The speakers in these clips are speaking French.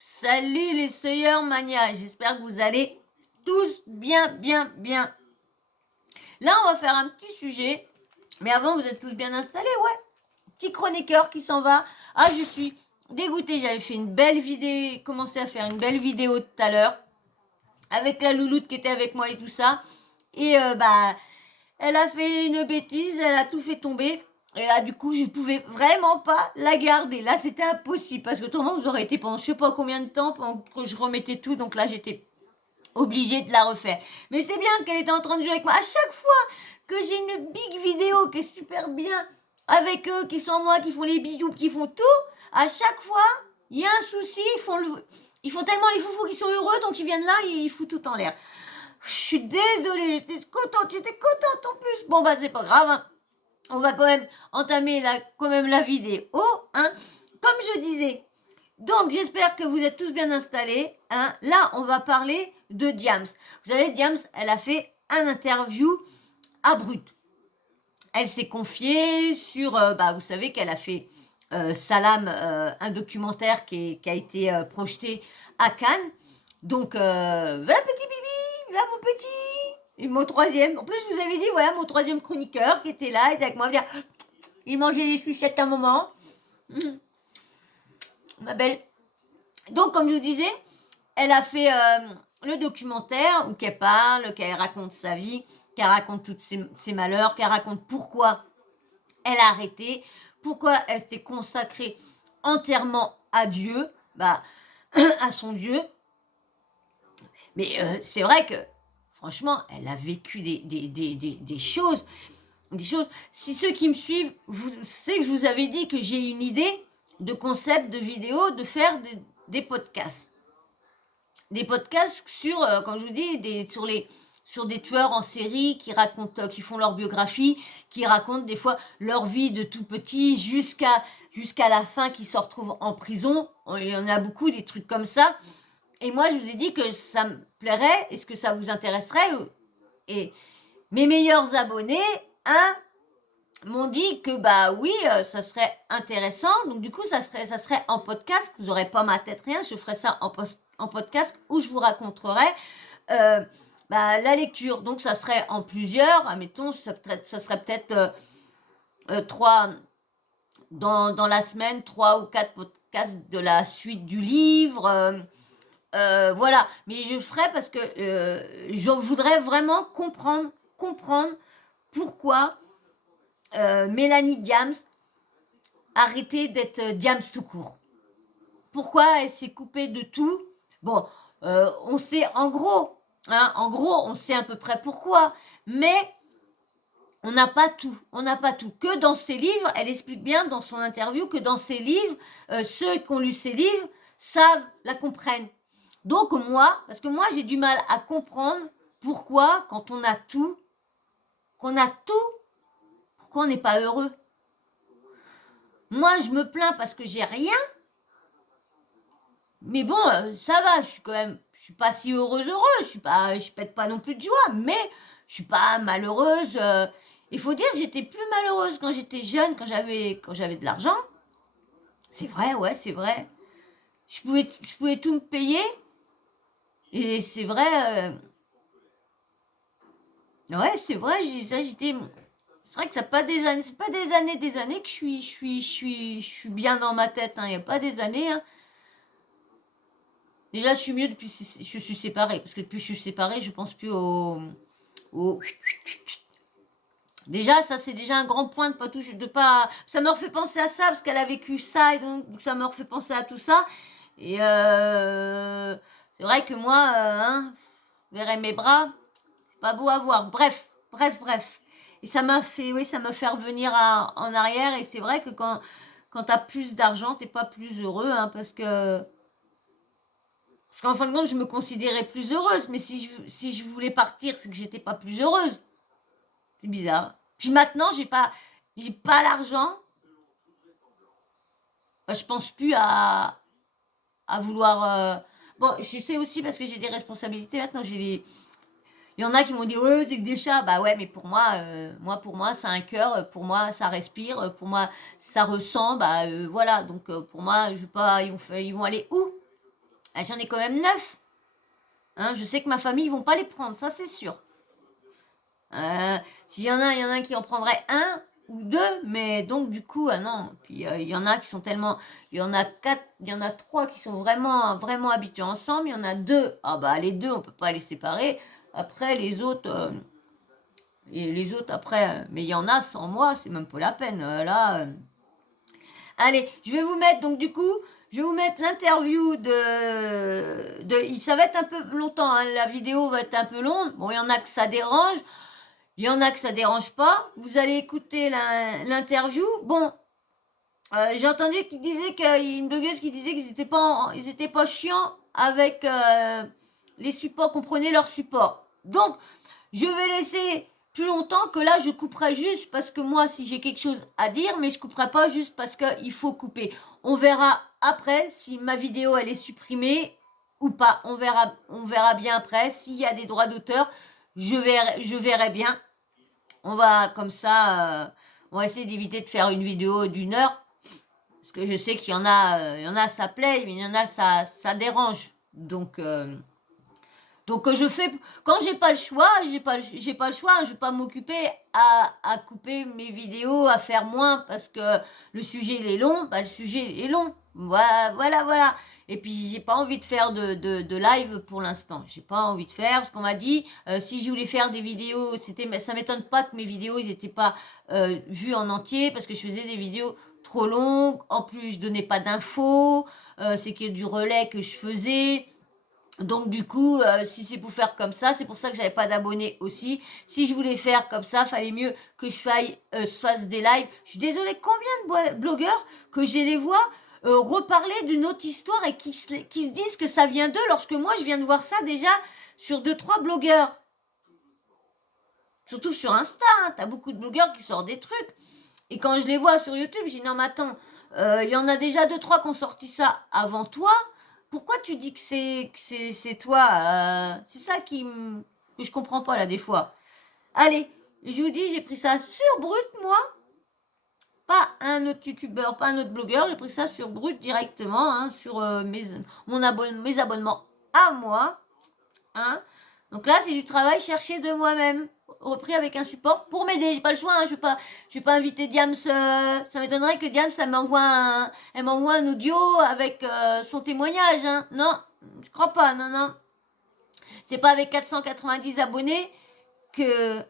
Salut les Sawyer Mania, j'espère que vous allez tous bien. Là, on va faire un petit sujet, mais avant, vous êtes tous bien installés, ouais. Petit chroniqueur qui s'en va. Ah, je suis dégoûtée, j'avais fait une belle vidéo, commencé à faire une belle vidéo tout à l'heure, avec la louloute qui était avec moi et tout ça. Et elle a fait une bêtise, elle a tout fait tomber. Et là, du coup, je pouvais vraiment pas la garder. Là, c'était impossible parce que autrement, vous aurez été pendant je sais pas combien de temps pendant que je remettais tout. Donc là, j'étais obligée de la refaire. Mais c'est bien parce qu'elle était en train de jouer avec moi. À chaque fois que j'ai une big vidéo qui est super bien avec eux, qui sont moi, qui font les bijoux, qui font tout, à chaque fois, il y a un souci. Ils font tellement les foufous qu'ils sont heureux, donc ils viennent là, ils foutent tout en l'air. Je suis désolée, j'étais contente en plus. Bon bah c'est pas grave, hein. On va quand même entamer la vidéo, hein. Comme je disais, donc j'espère que vous êtes tous bien installés, hein. Là, on va parler de Diams. Vous savez, Diams, elle a fait un interview à Brut. Elle s'est confiée sur, vous savez qu'elle a fait Salam, un documentaire qui a été projeté à Cannes. Donc, voilà petit bibi, là mon petit. Et mon troisième. En plus, je vous avais dit, voilà mon troisième chroniqueur qui était là, était avec moi. Il mangeait des sucettes à un moment. Ma belle. Donc, comme je vous disais, elle a fait le documentaire où qu'elle parle, qu'elle raconte sa vie, qu'elle raconte tous ses malheurs, qu'elle raconte pourquoi elle a arrêté, pourquoi elle s'est consacrée entièrement à Dieu, à son Dieu. Mais c'est vrai que, franchement, elle a vécu des choses. Des choses. Si ceux qui me suivent, vous savez que je vous avais dit que j'ai une idée de concept, de vidéo, de faire des podcasts. Des podcasts sur, comme je vous dis, sur des tueurs en série qui racontent, qui font leur biographie, qui racontent des fois leur vie de tout petit jusqu'à la fin, qui se retrouvent en prison. Il y en a beaucoup, des trucs comme ça. Et moi, je vous ai dit que ça me plairait. Est-ce que ça vous intéresserait? Et mes meilleurs abonnés, hein, m'ont dit que oui, ça serait intéressant. Donc du coup, ça serait en podcast. Vous n'aurez pas ma tête, rien. Je ferai ça en podcast où je vous raconterai la lecture. Donc ça serait en plusieurs. Admettons, ça serait peut-être trois dans la semaine, 3 ou 4 podcasts de la suite du livre. Voilà, mais je ferai parce que je voudrais vraiment comprendre pourquoi Mélanie Diams arrêtait d'être Diams tout court. Pourquoi elle s'est coupée de tout? Bon, on sait en gros, hein, on sait à peu près pourquoi, mais on n'a pas tout. Que dans ses livres, elle explique bien dans son interview que dans ses livres, ceux qui ont lu ses livres savent, la comprennent. Donc parce que moi j'ai du mal à comprendre pourquoi quand on a tout, pourquoi on n'est pas heureux. Moi je me plains parce que j'ai rien, mais bon, ça va, je suis pas si heureuse, je pète pas non plus de joie, mais je suis pas malheureuse. Il faut dire que j'étais plus malheureuse quand j'étais jeune, quand j'avais de l'argent. C'est vrai, ouais, c'est vrai. Je pouvais tout me payer, et c'est vrai. Ouais, c'est vrai, j'étais. C'est vrai que ça pas des années, c'est pas des années que je suis bien dans ma tête. Il y a pas des années. Hein. Déjà, je suis mieux depuis que je suis séparée, parce que depuis que je suis séparée, je pense plus au. Déjà, ça c'est déjà un grand point de pas toucher, de pas. Ça me refait penser à ça parce qu'elle a vécu ça et donc ça me refait penser à tout ça. Et c'est vrai que moi, verrais mes bras, c'est pas beau à voir. Bref. Et ça m'a fait, oui, ça m'a fait revenir en arrière. Et c'est vrai que quand t'as plus d'argent, t'es pas plus heureux, hein, parce qu'en fin de compte, je me considérais plus heureuse. Mais si je voulais partir, c'est que j'étais pas plus heureuse. C'est bizarre. Puis maintenant, j'ai pas l'argent. Je pense plus à vouloir. Bon, je sais aussi parce que j'ai des responsabilités maintenant. Il y en a qui m'ont dit ouais, c'est que des chats. Bah ouais, mais pour moi, ça a un cœur. Pour moi, ça respire. Pour moi, ça ressent. Voilà. Donc pour moi, je vais pas. Ils vont aller où? Ah, j'en ai quand même 9. Hein, je sais que ma famille, ils vont pas les prendre, ça c'est sûr. S'il y en a, il y en a qui en prendrait un ou deux, mais donc du coup, ah non. Puis il y en a qui sont tellement, il y en a 4, il y en a 3 qui sont vraiment, vraiment habitués ensemble. Il y en a 2, ah bah les 2, on peut pas les séparer. Après les autres, après, mais il y en a sans moi, c'est même pas la peine. Là, allez, je vais vous mettre donc du coup. Je vais vous mettre l'interview ça va être un peu longtemps, hein, la vidéo va être un peu longue. Bon, il y en a que ça dérange. Il y en a que ça dérange pas. Vous allez écouter l'interview. Bon, j'ai entendu qu'il disait une blogueuse qui disait ils étaient pas chiants avec les supports, qu'on prenait leurs supports. Donc, je vais laisser plus longtemps que là, je couperai juste parce que moi, si j'ai quelque chose à dire, mais je couperai pas juste parce qu'il faut couper. On verra après si ma vidéo, elle est supprimée ou pas. On verra bien après. S'il y a des droits d'auteur, je verrai bien. On va comme ça, on va essayer d'éviter de faire une vidéo d'1 heure. Parce que je sais qu'il y en a, ça plaît, mais il y en a, ça dérange. Donc je fais, quand j'ai pas le choix, j'ai pas le choix, je vais pas m'occuper à couper mes vidéos, à faire moins parce que le sujet il est long, bah le sujet est long. Voilà. Et puis j'ai pas envie de faire de live pour l'instant. J'ai pas envie de faire parce qu'on m'a dit si je voulais faire des vidéos, ça m'étonne pas que mes vidéos ils étaient pas vues en entier parce que je faisais des vidéos trop longues. En plus je donnais pas d'infos, c'est que du relais que je faisais. Donc du coup, si c'est pour faire comme ça, c'est pour ça que j'avais pas d'abonnés aussi. Si je voulais faire comme ça, fallait mieux que je fasse des lives. Je suis désolée, combien de blogueurs que je les vois reparler d'une autre histoire et qui se disent que ça vient d'eux, lorsque moi je viens de voir ça déjà sur 2-3 blogueurs. Surtout sur Insta, hein, t'as beaucoup de blogueurs qui sortent des trucs. Et quand je les vois sur YouTube, je dis non mais attends, il y en a déjà 2-3 qui ont sorti ça avant toi. Pourquoi tu dis que c'est toi C'est ça que je comprends pas là des fois. Allez, je vous dis, j'ai pris ça sur Brut, moi. Pas un autre youtubeur, pas un autre blogueur. J'ai pris ça sur Brut directement, hein, sur mes abonnements à moi. Hein. Donc là, c'est du travail cherché de moi-même, repris avec un support pour m'aider. J'ai pas le choix, hein, je vais pas inviter Diams. Ça m'étonnerait que Diams, elle m'envoie un audio avec son témoignage. Hein. Non, je crois pas, non. C'est pas avec 490 abonnés que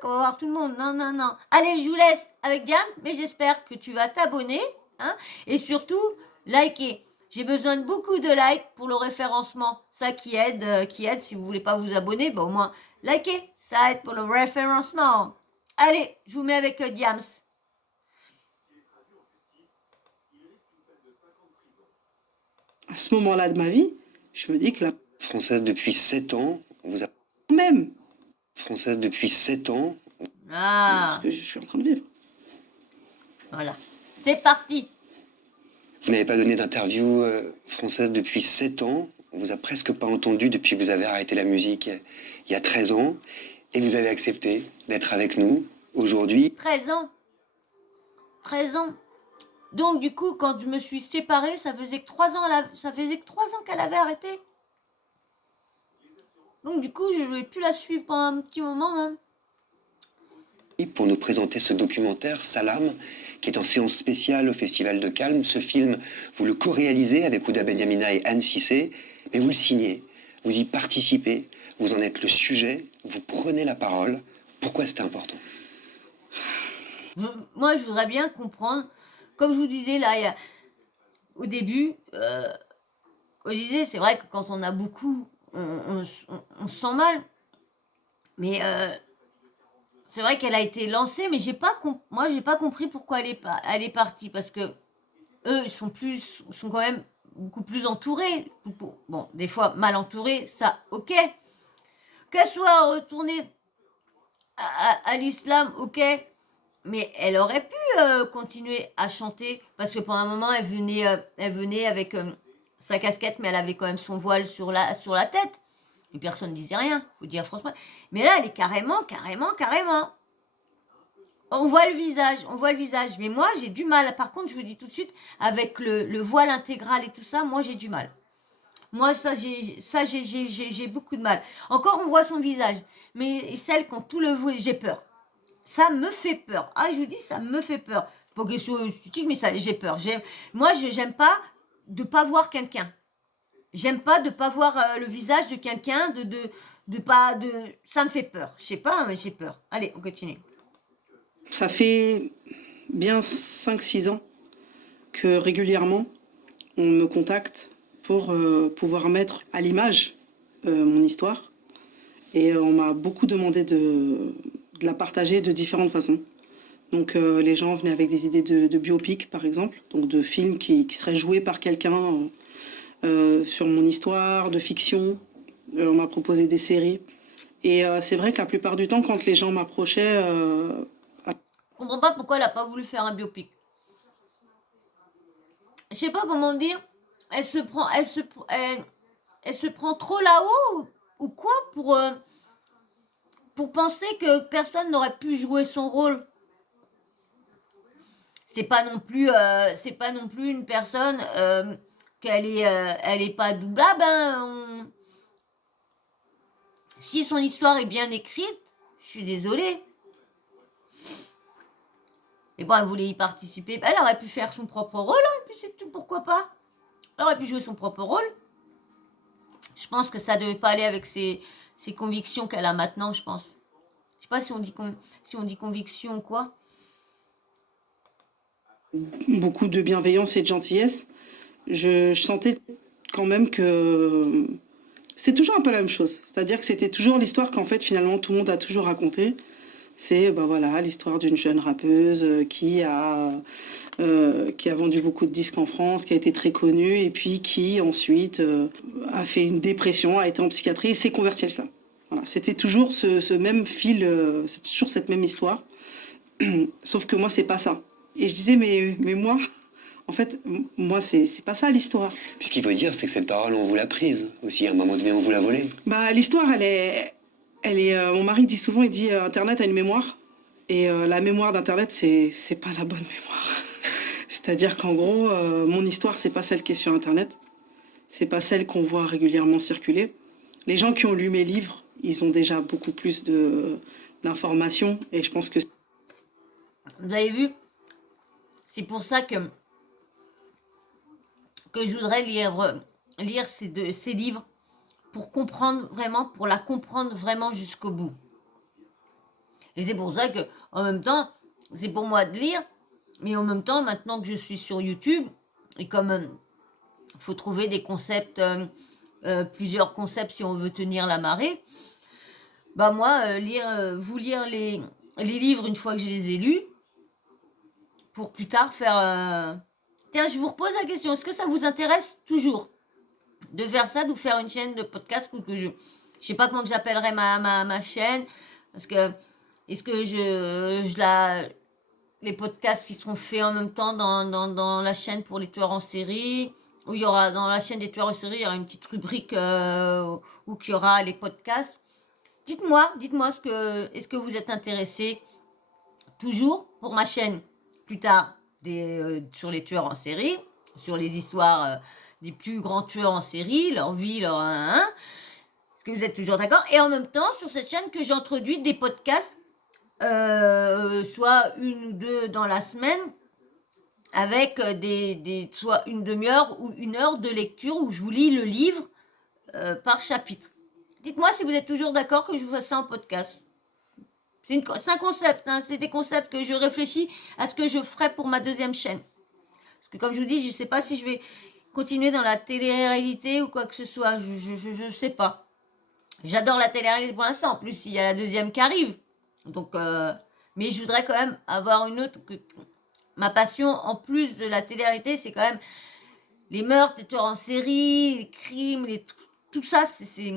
qu'on va voir tout le monde. Non. Allez, je vous laisse avec Diams, mais j'espère que tu vas t'abonner. Hein, et surtout, liker. J'ai besoin de beaucoup de likes pour le référencement. Ça qui aide si vous voulez pas vous abonner, bah au moins likez. Ça aide pour le référencement. Allez, je vous mets avec Diams. À ce moment-là de ma vie, je me dis que la Française depuis 7 ans, vous a... même Française depuis 7 ans. ce que je suis en train de vivre. Voilà. C'est parti. Vous n'avez pas donné d'interview française depuis 7 ans. On vous a presque pas entendu depuis que vous avez arrêté la musique il y a 13 ans. Et vous avez accepté d'être avec nous aujourd'hui. 13 ans. 13 ans. Donc du coup, quand je me suis séparée, ça faisait que 3 ans, qu'elle avait arrêté. Donc du coup, je ne vais plus la suivre pendant un petit moment. Hein. Pour nous présenter ce documentaire, Salam, qui est en séance spéciale au Festival de Cannes. Ce film, vous le co-réalisez avec Ouda Benyamina et Anne Cissé, mais vous le signez, vous y participez, vous en êtes le sujet, vous prenez la parole. Pourquoi c'était important ? Moi, je voudrais bien comprendre, comme je vous disais là, au début, quand je disais, c'est vrai que quand on a beaucoup, on se sent mal. Mais c'est vrai qu'elle a été lancée, mais j'ai pas compris pourquoi elle est partie, parce que eux, ils sont quand même beaucoup plus entourés. Bon, des fois mal entourés, ça, ok. Qu'elle soit retournée à l'islam, ok. Mais elle aurait pu continuer à chanter, parce que pendant un moment, elle venait avec sa casquette, mais elle avait quand même son voile sur la tête. Et personne ne disait rien, faut dire franchement. Mais là, elle est carrément. On voit le visage. Mais moi, j'ai du mal. Par contre, je vous dis tout de suite, avec le voile intégral et tout ça, moi, j'ai du mal. Moi, j'ai beaucoup de mal. Encore, on voit son visage. Mais celles qui ont tout le voile, j'ai peur. Ça me fait peur. Ah, je vous dis, ça me fait peur. Pas question esthétique, mais ça, j'ai peur. Moi, j'aime pas de pas voir quelqu'un. J'aime pas de pas voir le visage de quelqu'un, ça me fait peur. Je sais pas, mais j'ai peur. Allez, on continue. Ça fait bien 5-6 ans que régulièrement, on me contacte pour pouvoir mettre à l'image mon histoire. Et on m'a beaucoup demandé de la partager de différentes façons. Donc les gens venaient avec des idées de biopic, par exemple, donc de films qui seraient joués par quelqu'un sur mon histoire, de fiction. On m'a proposé des séries. Et c'est vrai que la plupart du temps, quand les gens m'approchaient... Je comprends pas pourquoi elle a pas voulu faire un biopic. Je sais pas comment dire. Elle se prend trop là-haut ou quoi pour penser que personne n'aurait pu jouer son rôle. C'est pas non plus une personne qu'elle est pas doublable. Hein. Si son histoire est bien écrite, je suis désolée. Et bon, elle voulait y participer. Elle aurait pu faire son propre rôle, hein, et puis c'est tout, pourquoi pas. Elle aurait pu jouer son propre rôle. Je pense que ça devait pas aller avec ses convictions qu'elle a maintenant, je pense. Je sais pas si on dit conviction ou quoi. Beaucoup de bienveillance et de gentillesse. Je sentais quand même que c'est toujours un peu la même chose. C'est-à-dire que c'était toujours l'histoire qu'en fait, finalement, tout le monde a toujours raconté. C'est voilà, l'histoire d'une jeune rappeuse qui a vendu beaucoup de disques en France, qui a été très connue, et puis qui ensuite a fait une dépression, a été en psychiatrie et s'est convertie à l'islam. Voilà, c'était toujours ce même fil, c'est toujours cette même histoire. Sauf que moi, c'est pas ça. Et je disais, mais moi, en fait, moi, c'est pas ça l'histoire. Puis ce qu'il faut dire, c'est que cette parole, on vous l'a prise aussi. À un moment donné, on vous l'a volée. Bah, l'histoire, elle est mon mari dit souvent, il dit, Internet a une mémoire. Et la mémoire d'Internet, c'est pas la bonne mémoire. C'est-à-dire qu'en gros, mon histoire, c'est pas celle qui est sur Internet. C'est pas celle qu'on voit régulièrement circuler. Les gens qui ont lu mes livres, ils ont déjà beaucoup plus d'informations. Et je pense que... Vous avez vu? C'est pour ça que je voudrais lire ces livres pour la comprendre vraiment jusqu'au bout. Et c'est pour ça que, en même temps, c'est pour moi de lire, mais en même temps, maintenant que je suis sur YouTube, et comme il faut trouver des concepts, plusieurs concepts si on veut tenir la marée, bah moi, vous lire les livres une fois que je les ai lus, pour plus tard faire... Tiens, je vous repose la question, est-ce que ça vous intéresse toujours de faire ça, de faire une chaîne de podcast ou que je sais pas comment que j'appellerais ma chaîne, parce que est-ce que les podcasts qui seront faits en même temps dans la chaîne pour les tueurs en série, où il y aura dans la chaîne des tueurs en série, il y aura une petite rubrique où il y aura les podcasts. Dites-moi, est-ce que vous êtes intéressé toujours pour ma chaîne plus tard sur les tueurs en série, sur les histoires des plus grands tueurs en série, leur vie, leur est-ce que vous êtes toujours d'accord? Et en même temps, sur cette chaîne que j'introduis des podcasts, soit une ou deux dans la semaine, avec soit une demi-heure ou une heure de lecture où je vous lis le livre par chapitre. Dites-moi si vous êtes toujours d'accord que je vous fasse ça en podcast. C'est un concept, hein, c'est des concepts que je réfléchis à ce que je ferai pour ma deuxième chaîne. Parce que comme je vous dis, je ne sais pas si je vais continuer dans la télé-réalité ou quoi que ce soit, je ne sais pas. J'adore la télé-réalité pour l'instant, en plus il y a la deuxième qui arrive. Donc, mais je voudrais quand même avoir une autre... Ma passion, en plus de la télé-réalité, c'est quand même les meurtres, les tueurs en série, les crimes, tout ça, c'est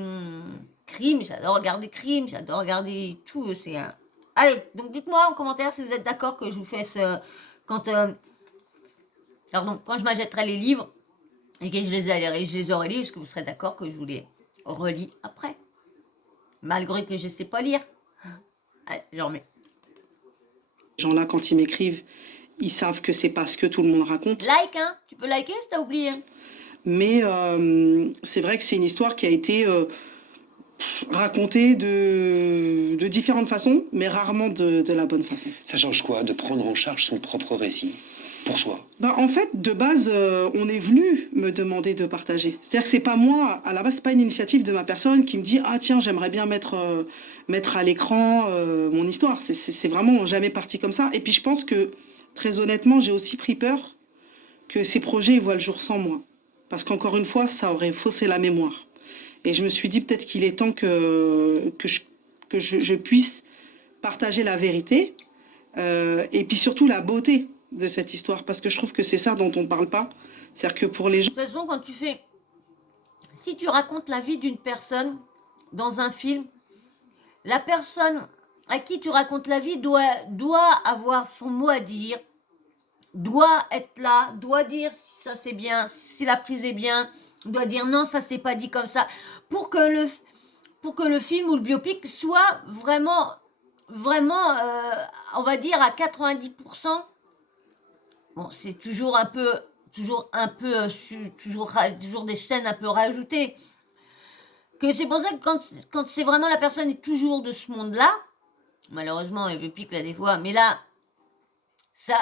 crime, j'adore regarder crime, j'adore regarder tout, c'est... Allez, donc dites-moi en commentaire si vous êtes d'accord que je vous fasse... quand je m'achèterai les livres et que je les aurai lus, est-ce que vous serez d'accord que je vous les relis après? Malgré que je ne sais pas lire. Allez, je remets. gens-là, quand ils m'écrivent, ils savent que c'est pas ce que tout le monde raconte. Like, hein. Tu peux liker si t'as oublié. Mais c'est vrai que c'est une histoire qui a été racontée de différentes façons, mais rarement de la bonne façon. Ça change quoi de prendre en charge son propre récit pour soi? En fait, de base, on est venu me demander de partager. C'est-à-dire que c'est pas moi, à la base, c'est pas une initiative de ma personne qui me dit ah tiens, j'aimerais bien mettre à l'écran mon histoire. C'est vraiment jamais parti comme ça. Et puis je pense que très honnêtement, j'ai aussi pris peur que ces projets voient le jour sans moi, parce qu'encore une fois, ça aurait faussé la mémoire. Et je me suis dit peut-être qu'il est temps que je puisse partager la vérité et puis surtout la beauté de cette histoire, parce que je trouve que c'est ça dont on ne parle pas. C'est-à-dire que pour les gens... De toute façon, quand si tu racontes la vie d'une personne dans un film, la personne à qui tu racontes la vie doit avoir son mot à dire, doit être là, doit dire si ça c'est bien, si la prise est bien, doit dire non, ça c'est pas dit comme ça, pour que le film ou le biopic soit vraiment, on va dire à 90%. Bon, c'est toujours des scènes un peu rajoutées. Que c'est pour ça que quand c'est vraiment la personne est toujours de ce monde-là, malheureusement, elle biopic là des fois, mais là, ça,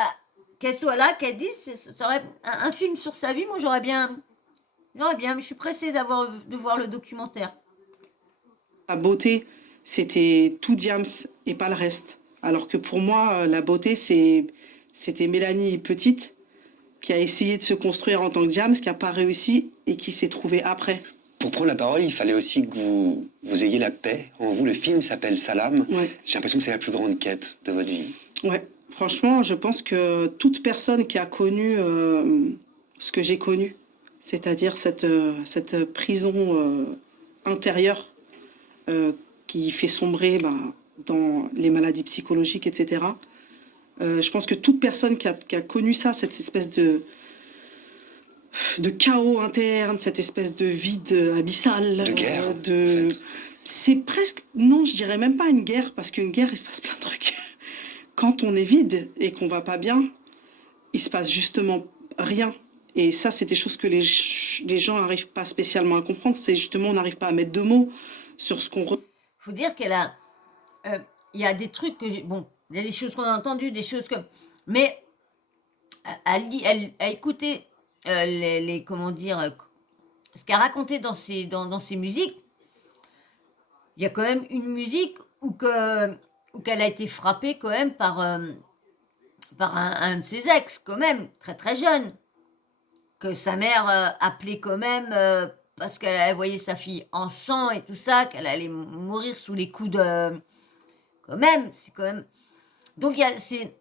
qu'elle soit là, qu'elle dise, ça aurait un film sur sa vie, moi j'aurais bien, mais je suis pressée de voir le documentaire. La beauté, c'était tout Diams et pas le reste. Alors que pour moi, la beauté, c'était Mélanie petite qui a essayé de se construire en tant que Diams, qui n'a pas réussi et qui s'est trouvée après. Pour prendre la parole, il fallait aussi que vous ayez la paix en vous. Le film s'appelle Salam. Ouais. J'ai l'impression que c'est la plus grande quête de votre vie. Ouais, franchement, je pense que toute personne qui a connu ce que j'ai connu, c'est-à-dire cette prison intérieure qui fait sombrer dans les maladies psychologiques, etc. Je pense que toute personne qui a connu ça, cette espèce de chaos interne, cette espèce de vide abyssal. De guerre, en fait. C'est presque... Non, je dirais même pas une guerre, parce qu'une guerre, il se passe plein de trucs. Quand on est vide et qu'on va pas bien, il se passe justement rien. Et ça, c'est des choses que les gens n'arrivent pas spécialement à comprendre. C'est justement, on n'arrive pas à mettre de mots sur ce qu'on... Faut dire qu'elle a... Il y a des trucs que j'ai... Bon, il y a des choses qu'on a entendues, des choses comme... Mais elle a écouté comment dire... ce qu'elle a raconté dans ses musiques. Il y a quand même une musique où qu'elle a été frappée quand même par un de ses ex, quand même, très très jeune. Que sa mère appelait quand même... parce qu'elle voyait sa fille en sang et tout ça, qu'elle allait mourir sous les coups de... Quand même, c'est quand même... Donc, c'est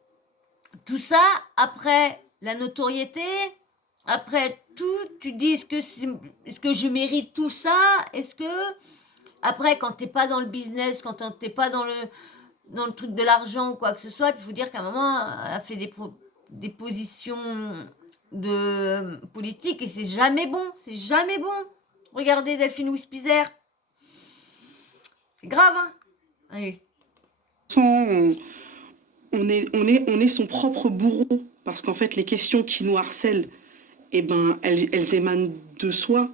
tout ça, après la notoriété, après tout, tu dis, est-ce que je mérite tout ça? Est-ce que... Après, quand t'es pas dans le business, quand t'es pas dans le truc de l'argent ou quoi que ce soit, il faut dire qu'à un moment, elle a fait des positions de politique et c'est jamais bon. Regardez Delphine Wispizer. C'est grave, hein? Allez. On est son propre bourreau, parce qu'en fait, les questions qui nous harcèlent, elles émanent de soi.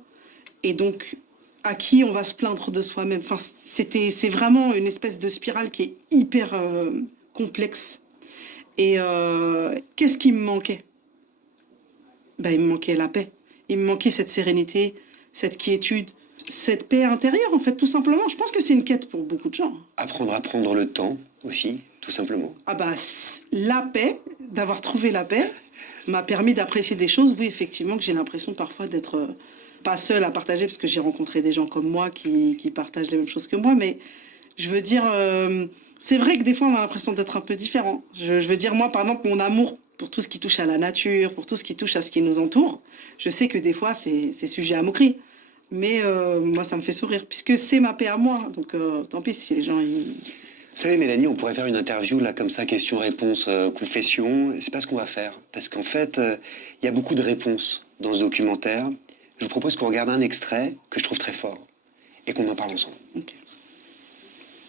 Et donc, à qui on va se plaindre de soi-même? Enfin, c'est vraiment une espèce de spirale qui est hyper complexe. Et qu'est-ce qui me manquait? Il me manquait la paix. Il me manquait cette sérénité, cette quiétude, cette paix intérieure, en fait, tout simplement. Je pense que c'est une quête pour beaucoup de gens. Apprendre à prendre le temps aussi, tout simplement. La paix, d'avoir trouvé la paix, m'a permis d'apprécier des choses, oui, effectivement, que j'ai l'impression parfois d'être pas seule à partager, parce que j'ai rencontré des gens comme moi qui partagent les mêmes choses que moi, mais je veux dire, c'est vrai que des fois, on a l'impression d'être un peu différent. Je veux dire, moi, par exemple, mon amour pour tout ce qui touche à la nature, pour tout ce qui touche à ce qui nous entoure, je sais que des fois, c'est sujet à moquerie. Mais moi, ça me fait sourire, puisque c'est ma paix à moi. Donc, tant pis si les gens... Vous savez, Mélanie, on pourrait faire une interview, là, comme ça, question-réponse, confession. C'est pas ce qu'on va faire. Parce qu'en fait, il y a beaucoup de réponses dans ce documentaire. Je vous propose qu'on regarde un extrait que je trouve très fort et qu'on en parle ensemble. Okay.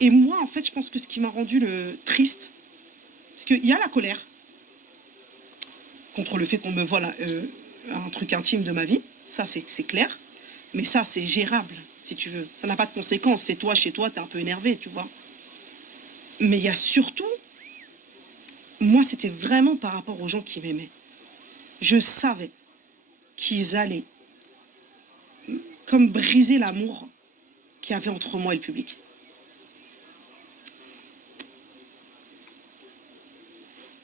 Et moi, en fait, je pense que ce qui m'a rendu triste, Parce qu'il y a la colère contre le fait qu'on me vole un truc intime de ma vie. Ça, c'est clair. Mais ça, c'est gérable, si tu veux. Ça n'a pas de conséquences. C'est toi, chez toi, t'es un peu énervé, tu vois. Mais il y a surtout... Moi, c'était vraiment par rapport aux gens qui m'aimaient. Je savais qu'ils allaient comme briser l'amour qu'il y avait entre moi et le public.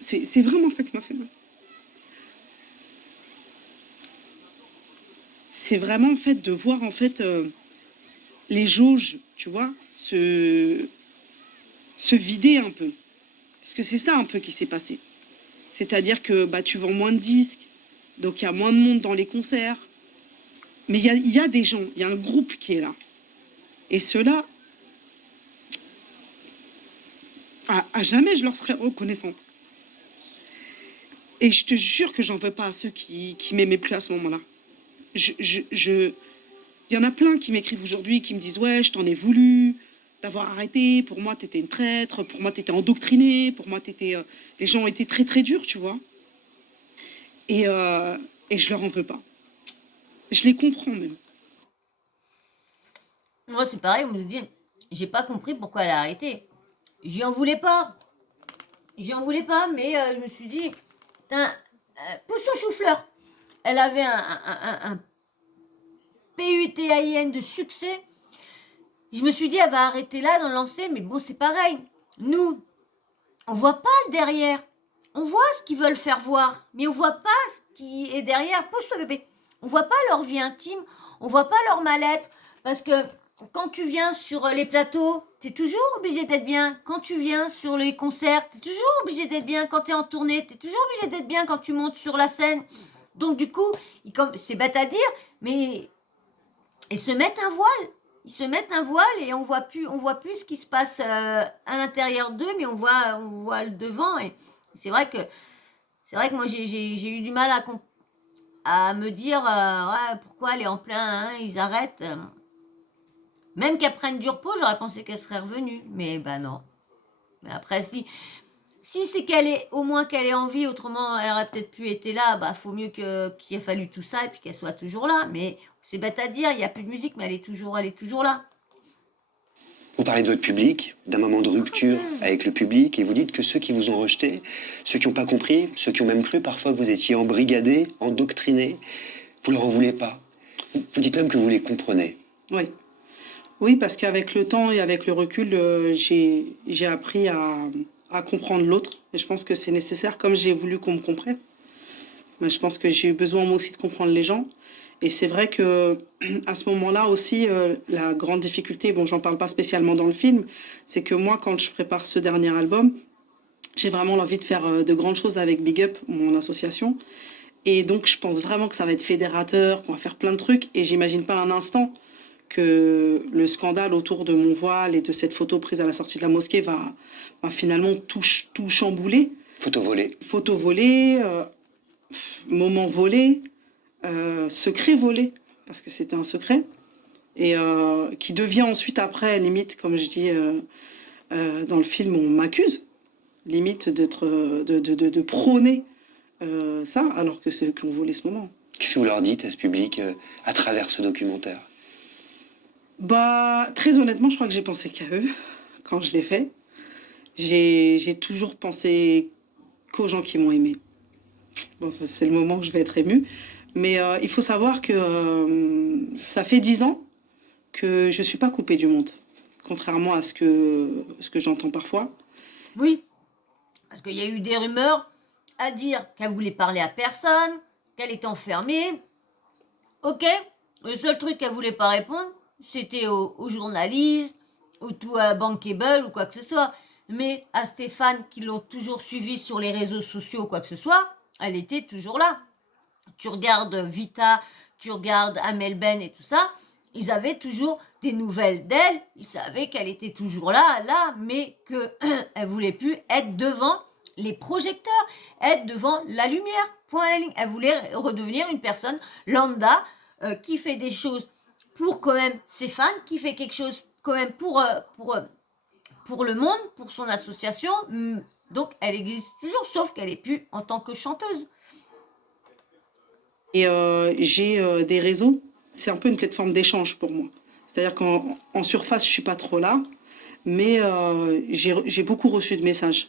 C'est vraiment ça qui m'a fait mal. C'est vraiment en fait de voir en fait les jauges, tu vois, se vider un peu. Parce que c'est ça un peu qui s'est passé. C'est-à-dire que bah, tu vends moins de disques, donc il y a moins de monde dans les concerts. Mais il y a des gens, il y a un groupe qui est là. Et ceux-là, à jamais je leur serai reconnaissante. Et je te jure que j'en veux pas à ceux qui m'aimaient plus à ce moment-là. Il y en a plein qui m'écrivent aujourd'hui, qui me disent « Ouais, je t'en ai voulu d'avoir arrêté. Pour moi, t'étais une traître. Pour moi, t'étais endoctrinée. Pour moi, les gens étaient très, très durs, tu vois. » Et je leur en veux pas. Je les comprends même. Moi, c'est pareil, on me dit, j'ai pas compris pourquoi elle a arrêté. J'y en voulais pas. J'y en voulais pas, mais je me suis dit, putain, pousse ton chou-fleur. Elle avait un PUTAIN de succès. Je me suis dit, elle va arrêter là, d'en lancer, mais bon, c'est pareil. Nous, on voit pas le derrière. On voit ce qu'ils veulent faire voir, mais on voit pas ce qui est derrière. Pousse-toi, bébé. On voit pas leur vie intime, on voit pas leur mal-être, parce que quand tu viens sur les plateaux, t'es toujours obligé d'être bien. Quand tu viens sur les concerts, t'es toujours obligé d'être bien. Quand t'es en tournée, t'es toujours obligé d'être bien quand tu montes sur la scène. Donc du coup, c'est bête à dire, mais ils se mettent un voile. Ils se mettent un voile et on voit plus ce qui se passe à l'intérieur d'eux, mais on voit le devant. Et c'est vrai que moi j'ai eu du mal à me dire ouais, pourquoi elle est en plein, hein, ils arrêtent. Même qu'elle prenne du repos, j'aurais pensé qu'elle serait revenue. Mais ben non. Mais après, si c'est au moins qu'elle ait envie, autrement elle aurait peut-être pu être là, bah faut mieux qu'il ait fallu tout ça et puis qu'elle soit toujours là. Mais c'est bête à dire, il n'y a plus de musique, mais elle est toujours là. Vous parlez de votre public, d'un moment de rupture avec le public, et vous dites que ceux qui vous ont rejeté, ceux qui n'ont pas compris, ceux qui ont même cru parfois que vous étiez embrigadé, endoctriné, vous leur en voulez pas. Vous dites même que vous les comprenez. Oui. Oui, parce qu'avec le temps et avec le recul, j'ai appris à comprendre l'autre. Et je pense que c'est nécessaire, comme j'ai voulu qu'on me comprenne. Mais je pense que j'ai eu besoin moi aussi de comprendre les gens. Et c'est vrai que à ce moment-là aussi, la grande difficulté, bon, j'en parle pas spécialement dans le film, c'est que moi, quand je prépare ce dernier album, j'ai vraiment l'envie de faire de grandes choses avec Big Up, mon association. Et donc, je pense vraiment que ça va être fédérateur, qu'on va faire plein de trucs. Et j'imagine pas un instant que le scandale autour de mon voile et de cette photo prise à la sortie de la mosquée va finalement tout chambouler. Photo volée. Photo volée, moment volé, secret volé, parce que c'était un secret, et qui devient ensuite après, limite, comme je dis dans le film, on m'accuse, limite de prôner ça, alors que c'est eux qui ont volé ce moment. Qu'est-ce que vous leur dites à ce public à travers ce documentaire ? Bah, très honnêtement, je crois que j'ai pensé qu'à eux quand je l'ai fait. J'ai toujours pensé qu'aux gens qui m'ont aimé. Bon, c'est le moment où je vais être émue. Mais il faut savoir que ça fait 10 ans que je ne suis pas coupée du monde. Contrairement à ce que j'entends parfois. Oui, parce qu'il y a eu des rumeurs à dire qu'elle voulait parler à personne, qu'elle était enfermée. Ok, le seul truc qu'elle voulait pas répondre, c'était aux journalistes, ou tout à Bankable, ou quoi que ce soit. Mais à Stéphane, qui l'ont toujours suivi sur les réseaux sociaux, quoi que ce soit, elle était toujours là. Tu regardes Vita, tu regardes Amel Ben et tout ça, ils avaient toujours des nouvelles d'elle, ils savaient qu'elle était toujours là, mais qu'elle voulait plus être devant les projecteurs, être devant la lumière, point à la ligne. Elle voulait redevenir une personne lambda qui fait des choses pour quand même ses fans, qui fait quelque chose quand même pour le monde, pour son association, Donc, elle existe toujours, sauf qu'elle est plus en tant que chanteuse. Et j'ai des réseaux. C'est un peu une plateforme d'échange pour moi. C'est-à-dire qu'en surface, je suis pas trop là, mais j'ai beaucoup reçu de messages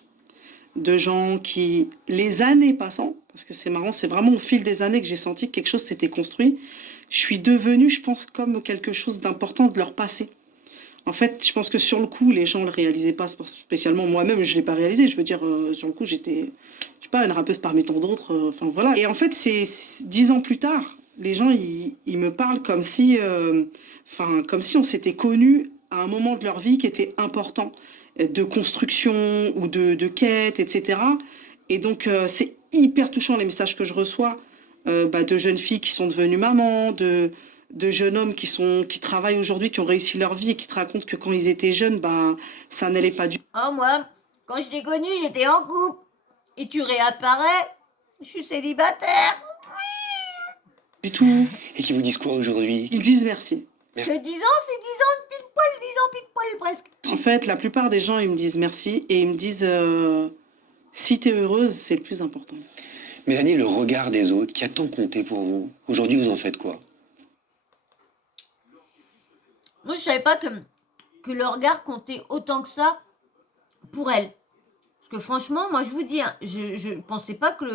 de gens qui, les années passant, parce que c'est marrant, c'est vraiment au fil des années que j'ai senti que quelque chose s'était construit, je suis devenue, je pense, comme quelque chose d'important de leur passé. En fait, je pense que sur le coup, les gens ne le réalisaient pas spécialement. Moi-même, je ne l'ai pas réalisé. Je veux dire, sur le coup, j'étais, je sais pas, une rappeuse parmi tant d'autres. Enfin, voilà. Et en fait, c'est 10 ans plus tard, les gens, ils me parlent comme si, comme si on s'était connus à un moment de leur vie qui était important, de construction ou de quête, etc. Et donc, c'est hyper touchant les messages que je reçois de jeunes filles qui sont devenues mamans, de jeunes hommes qui travaillent aujourd'hui, qui ont réussi leur vie et qui te racontent que quand ils étaient jeunes, ça n'allait pas Oh, moi, quand je t'ai connue, j'étais en couple. Et tu réapparais, je suis célibataire. du tout. Et qui vous disent quoi aujourd'hui? Ils disent merci. Que 10 ans, c'est 10 ans pile poil, 10 ans pile poil presque. En fait, la plupart des gens, ils me disent merci et ils me disent si t'es heureuse, c'est le plus important. Mélanie, le regard des autres qui a tant compté pour vous, aujourd'hui vous en faites quoi? Moi, je savais pas que le regard comptait autant que ça pour elle. Parce que franchement, moi, je vous dis, hein, je pensais pas que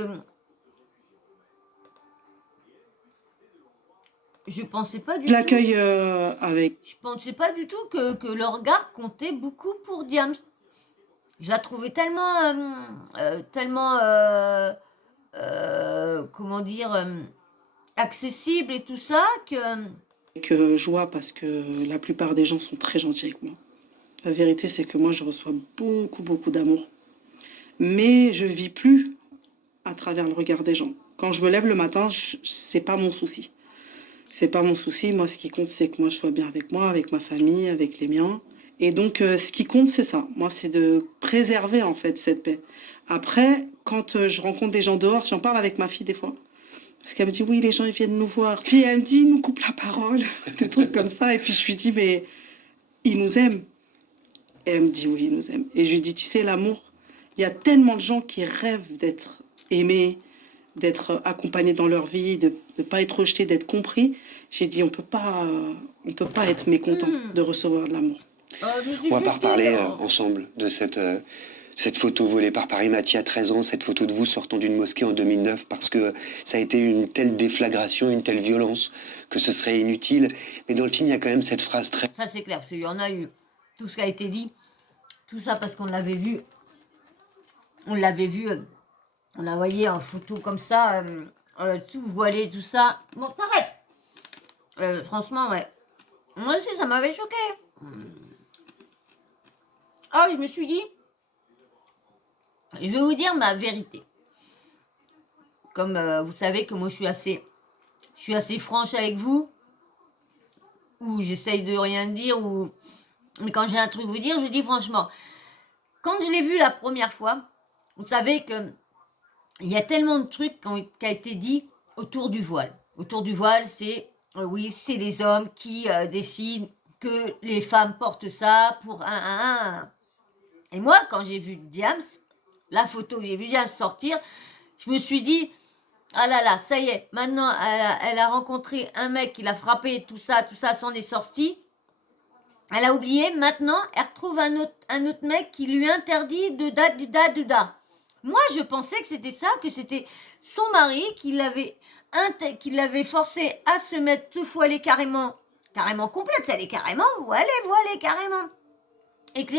Je pensais pas du Je l'accueille avec. Je pensais pas du tout que le regard comptait beaucoup pour Diams. Je la trouvais tellement, comment dire, accessible et tout ça Que joie parce que la plupart des gens sont très gentils avec moi. La vérité, c'est que moi, je reçois beaucoup, beaucoup d'amour. Mais je vis plus à travers le regard des gens. Quand je me lève le matin, c'est pas mon souci. C'est pas mon souci. Moi, ce qui compte, c'est que moi, je sois bien avec moi, avec ma famille, avec les miens. Et donc, ce qui compte, c'est ça. Moi, c'est de préserver, en fait, cette paix. Après, quand je rencontre des gens dehors, j'en parle avec ma fille des fois. Parce qu'elle me dit, oui, les gens, ils viennent nous voir. Puis elle me dit, ils nous coupent la parole. Des trucs comme ça. Et puis je lui dis, mais ils nous aiment. Et elle me dit, oui, ils nous aiment. Et je lui dis, tu sais, l'amour, il y a tellement de gens qui rêvent d'être aimés, d'être accompagnés dans leur vie, de ne pas être rejetés, d'être compris. J'ai dit, on peut pas être mécontent de recevoir de l'amour. On va pas reparler ensemble de cette photo volée par Paris Mathieu à 13 ans, cette photo de vous sortant d'une mosquée en 2009, parce que ça a été une telle déflagration, une telle violence, que ce serait inutile. Mais dans le film, il y a quand même cette phrase très... Ça, c'est clair, parce qu'il y en a eu tout ce qui a été dit, tout ça parce qu'on l'avait vu. On l'avait vu, on la voyait en photo comme ça, tout voilé, tout ça. Bon, t'arrêtes. Franchement, ouais. Moi aussi, ça m'avait choqué. Ah, je me suis dit, je vais vous dire ma vérité. Comme vous savez que moi, je suis assez franche avec vous, ou j'essaye de rien dire, mais quand j'ai un truc à vous dire, je dis franchement. Quand je l'ai vu la première fois, vous savez que il y a tellement de trucs qui ont été dit autour du voile. Autour du voile, c'est oui, c'est les hommes qui décident que les femmes portent ça pour un. Et moi, quand j'ai vu Diams, la photo que j'ai vu Diams sortir, je me suis dit, ah là là, ça y est, maintenant elle a rencontré un mec qui l'a frappé, tout ça s'en est sorti. Elle a oublié, maintenant elle retrouve un autre mec qui lui interdit de da. Moi, je pensais que c'était ça, que c'était son mari qui l'avait forcé à se mettre tout voilée carrément complète, elle est carrément voilée carrément. Et que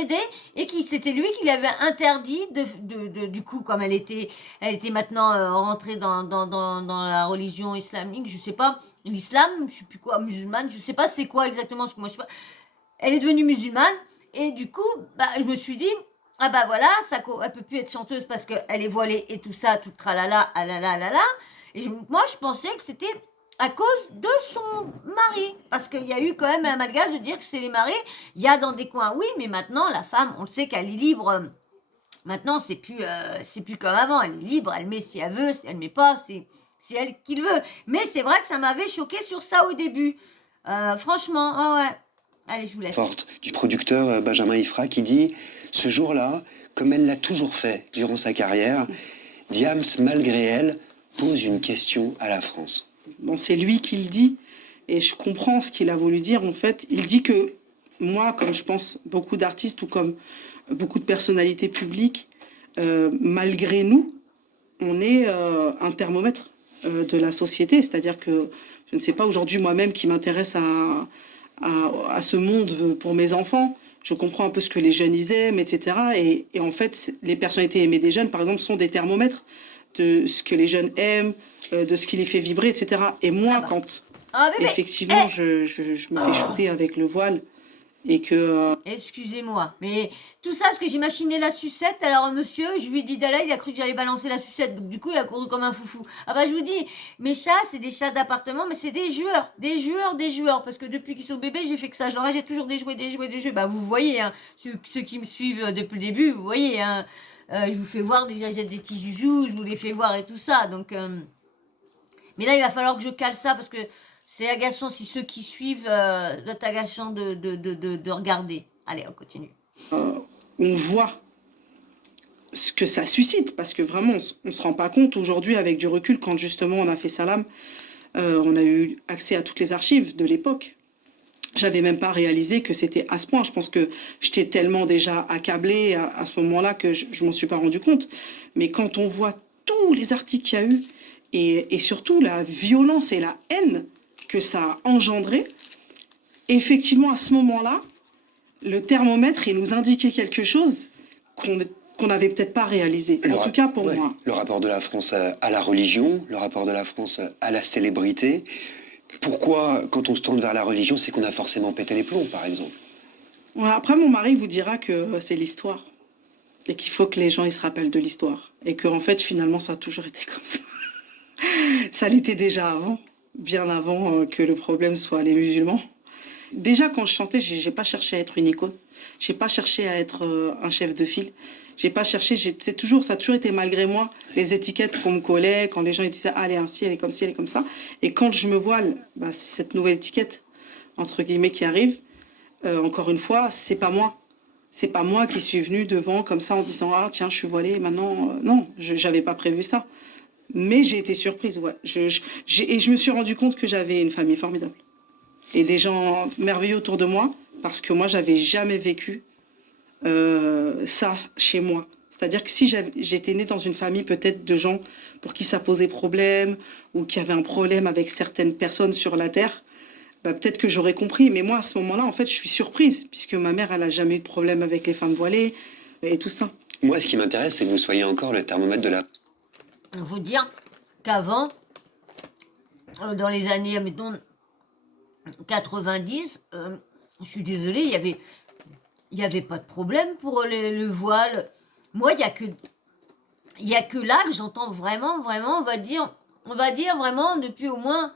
c'était lui qui l'avait interdit du coup, comme elle était maintenant rentrée dans la religion islamique, je sais pas, l'islam, je sais plus quoi, musulmane, je sais pas c'est quoi exactement, parce que moi je sais pas. Elle est devenue musulmane, et du coup, je me suis dit, ah bah voilà, elle peut plus être chanteuse parce qu'elle est voilée et tout ça, tout tralala, alala. Et moi, je pensais que c'était à cause de son mari. Parce qu'il y a eu quand même l'amalgame de dire que c'est les maris. Il y a dans des coins, oui, mais maintenant, la femme, on le sait qu'elle est libre. Maintenant, c'est plus comme avant. Elle est libre, elle met si elle veut, si elle met pas, c'est elle qui le veut. Mais c'est vrai que ça m'avait choqué sur ça au début. Franchement, ouais. Allez, je vous laisse. forte du producteur Benjamin Ifra qui dit « Ce jour-là, comme elle l'a toujours fait durant sa carrière, Diams, malgré elle, pose une question à la France. » Bon, c'est lui qui le dit, et je comprends ce qu'il a voulu dire. En fait, il dit que moi, comme je pense beaucoup d'artistes ou comme beaucoup de personnalités publiques, malgré nous, on est un thermomètre de la société. C'est-à-dire que, je ne sais pas, aujourd'hui, moi-même qui m'intéresse à ce monde pour mes enfants, je comprends un peu ce que les jeunes ils aiment, etc. Et en fait, les personnalités aimées des jeunes, par exemple, sont des thermomètres de ce que les jeunes aiment, de ce qui les fait vibrer, etc. Et moi, quand effectivement je me fais shooter avec le voile et que... Excusez-moi, mais tout ça, parce que j'imaginais la sucette, alors monsieur, je lui ai dit d'aller, il a cru que j'allais balancer la sucette, donc du coup, il a couru comme un foufou. Ah bah je vous dis, mes chats, c'est des chats d'appartement, mais c'est des joueurs, parce que depuis qu'ils sont bébés, j'ai fait que ça, je leur ai, j'ai toujours des jouets, bah vous voyez, hein, ceux qui me suivent depuis le début, vous voyez, hein, je vous fais voir, déjà j'ai des petits joujoux, je vous les fais voir et tout ça, donc... Mais là, il va falloir que je cale ça, parce que c'est agaçant, si ceux qui suivent, c'est agaçant de regarder. Allez, on continue. on voit ce que ça suscite, parce que vraiment, on se rend pas compte aujourd'hui, avec du recul, quand justement on a fait Salam, on a eu accès à toutes les archives de l'époque. J'avais même pas réalisé que c'était à ce point. Je pense que j'étais tellement déjà accablée à ce moment-là que je m'en suis pas rendu compte. Mais quand on voit tous les articles qu'il y a eu, et surtout la violence et la haine que ça a engendré, effectivement, à ce moment-là, le thermomètre, il nous indiquait quelque chose qu'on n'avait peut-être pas réalisé. En tout cas, pour moi. Le rapport de la France à la religion, le rapport de la France à la célébrité. Pourquoi, quand on se tourne vers la religion, c'est qu'on a forcément pété les plombs, par exemple? Ouais, après, mon mari vous dira que c'est l'histoire. Et qu'il faut que les gens ils se rappellent de l'histoire. Et que, en fait, finalement, ça a toujours été comme ça. Ça l'était déjà avant, bien avant que le problème soit les musulmans. Déjà, quand je chantais, j'ai pas cherché à être une icône. J'ai pas cherché à être un chef de file. J'ai pas cherché, ça a toujours été malgré moi, les étiquettes qu'on me collait, quand les gens ils disaient, ah, elle est ainsi, elle est comme ci, elle est comme ça. Et quand je me voile, bah, c'est cette nouvelle étiquette, entre guillemets, qui arrive. Encore une fois, c'est pas moi. C'est pas moi qui suis venue devant comme ça en disant, ah, tiens, je suis voilée, maintenant. Non, j'avais pas prévu ça. Mais j'ai été surprise, ouais. Et je me suis rendu compte que j'avais une famille formidable. Et des gens merveilleux autour de moi, parce que moi, j'avais jamais vécu ça chez moi. C'est-à-dire que si j'étais née dans une famille peut-être de gens pour qui ça posait problème, ou qui avaient un problème avec certaines personnes sur la Terre, bah, peut-être que j'aurais compris. Mais moi, à ce moment-là, en fait, je suis surprise, puisque ma mère, elle a jamais eu de problème avec les femmes voilées, et tout ça. Moi, ce qui m'intéresse, c'est que vous soyez encore le thermomètre de la... Il faut dire qu'avant, dans les années, mettons, 90, je suis désolée, il y avait pas de problème pour le voile. Moi, il y a que là que j'entends vraiment, on va dire vraiment depuis au moins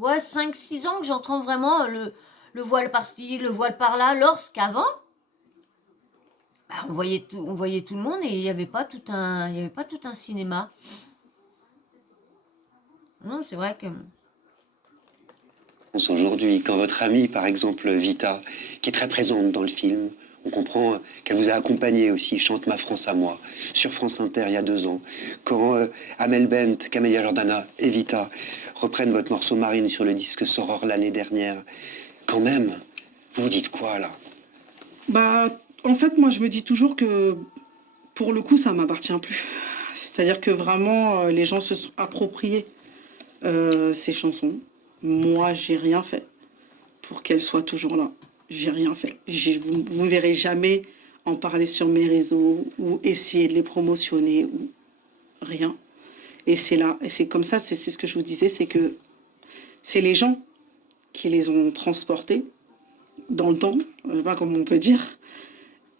5-6 ans que j'entends vraiment le voile par-ci, le voile par-là, lorsqu'avant, bah, on voyait tout le monde et il y avait pas tout un cinéma. Non, c'est vrai que... Aujourd'hui, quand votre amie, par exemple Vita, qui est très présente dans le film, on comprend qu'elle vous a accompagné aussi, Chante ma France à moi, sur France Inter il y a 2 ans. Quand Amel Bent, Camélia Jordana et Vita reprennent votre morceau Marine sur le disque Soror l'année dernière, quand même, vous vous dites quoi là? Bah, en fait, moi, je me dis toujours que pour le coup, ça m'appartient plus. C'est-à-dire que vraiment, les gens se sont appropriés ces chansons. Moi, j'ai rien fait pour qu'elles soient toujours là. J'ai rien fait. Vous ne verrez jamais en parler sur mes réseaux ou essayer de les promotionner ou rien. Et c'est là, et c'est comme ça, c'est ce que je vous disais, c'est que c'est les gens qui les ont transportés dans le temps, je sais pas comment on peut dire.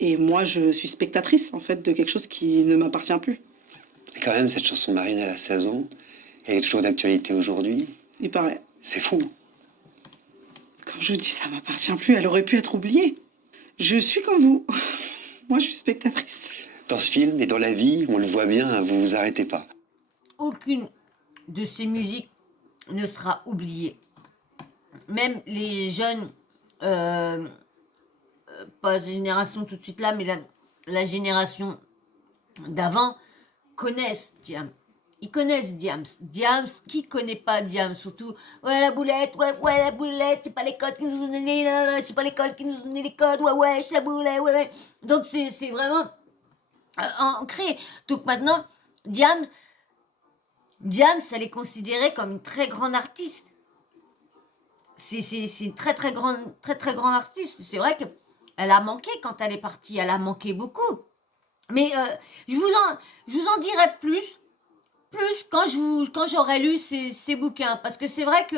Et moi, je suis spectatrice, en fait, de quelque chose qui ne m'appartient plus. Et quand même, cette chanson Marine, elle a 16 ans. Elle est toujours d'actualité aujourd'hui. Il paraît. C'est fou. Comme je vous dis, ça m'appartient plus. Elle aurait pu être oubliée. Je suis comme vous. Moi, je suis spectatrice. Dans ce film et dans la vie, on le voit bien, vous vous arrêtez pas. Aucune de ces musiques ne sera oubliée. Même les jeunes euh, pas la génération tout de suite là, mais la génération d'avant connaissent Diams. Ils connaissent Diams. Diams, qui connaît pas Diams? Surtout, ouais, la boulette, ouais, la boulette, c'est pas les codes qui nous ont donné, c'est pas l'école qui nous ont donné les codes, ouais, c'est la boulette, ouais. Donc, c'est vraiment ancré. Donc, maintenant, Diams, elle est considérée comme une très grande artiste. C'est une très, très grande artiste. C'est vrai que elle a manqué quand elle est partie. Elle a manqué beaucoup. Mais je vous en dirai plus quand j'aurai lu ces bouquins, parce que c'est vrai que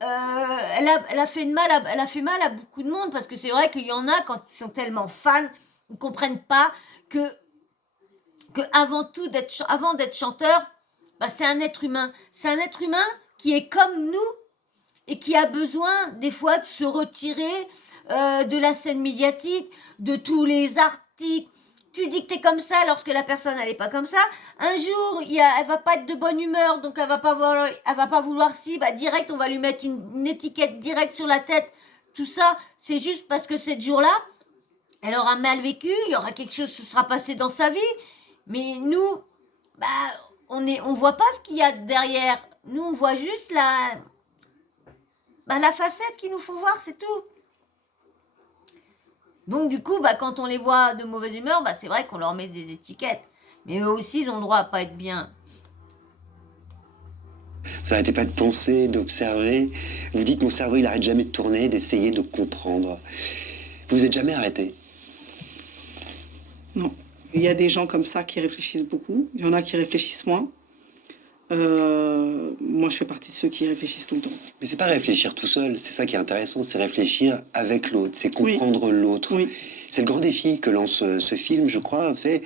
elle a fait mal à beaucoup de monde, parce que c'est vrai qu'il y en a, quand ils sont tellement fans, ils comprennent pas que avant d'être chanteur, bah, c'est un être humain qui est comme nous et qui a besoin des fois de se retirer de la scène médiatique, de tous les articles. Tu dis que t'es comme ça lorsque la personne elle est pas comme ça. Un jour, elle va pas être de bonne humeur, donc elle va pas vouloir si, bah direct on va lui mettre une étiquette directe sur la tête. Tout ça, c'est juste parce que ce jour-là, elle aura mal vécu, il y aura quelque chose qui se sera passé dans sa vie. Mais nous, bah, on voit pas ce qu'il y a derrière. Nous, on voit juste la facette qu'il nous faut voir, c'est tout. Donc du coup, bah, quand on les voit de mauvaise humeur, bah, c'est vrai qu'on leur met des étiquettes. Mais eux aussi, ils ont le droit à pas être bien. Vous n'arrêtez pas de penser, d'observer. Vous dites, mon cerveau, il n'arrête jamais de tourner, d'essayer de comprendre. Vous vous êtes jamais arrêté? Non. Il y a des gens comme ça qui réfléchissent beaucoup. Il y en a qui réfléchissent moins. Moi, je fais partie de ceux qui réfléchissent tout le temps. Mais c'est pas réfléchir tout seul, c'est ça qui est intéressant, c'est réfléchir avec l'autre, c'est comprendre l'autre. Oui. C'est le grand défi que lance ce film, je crois. Vous savez,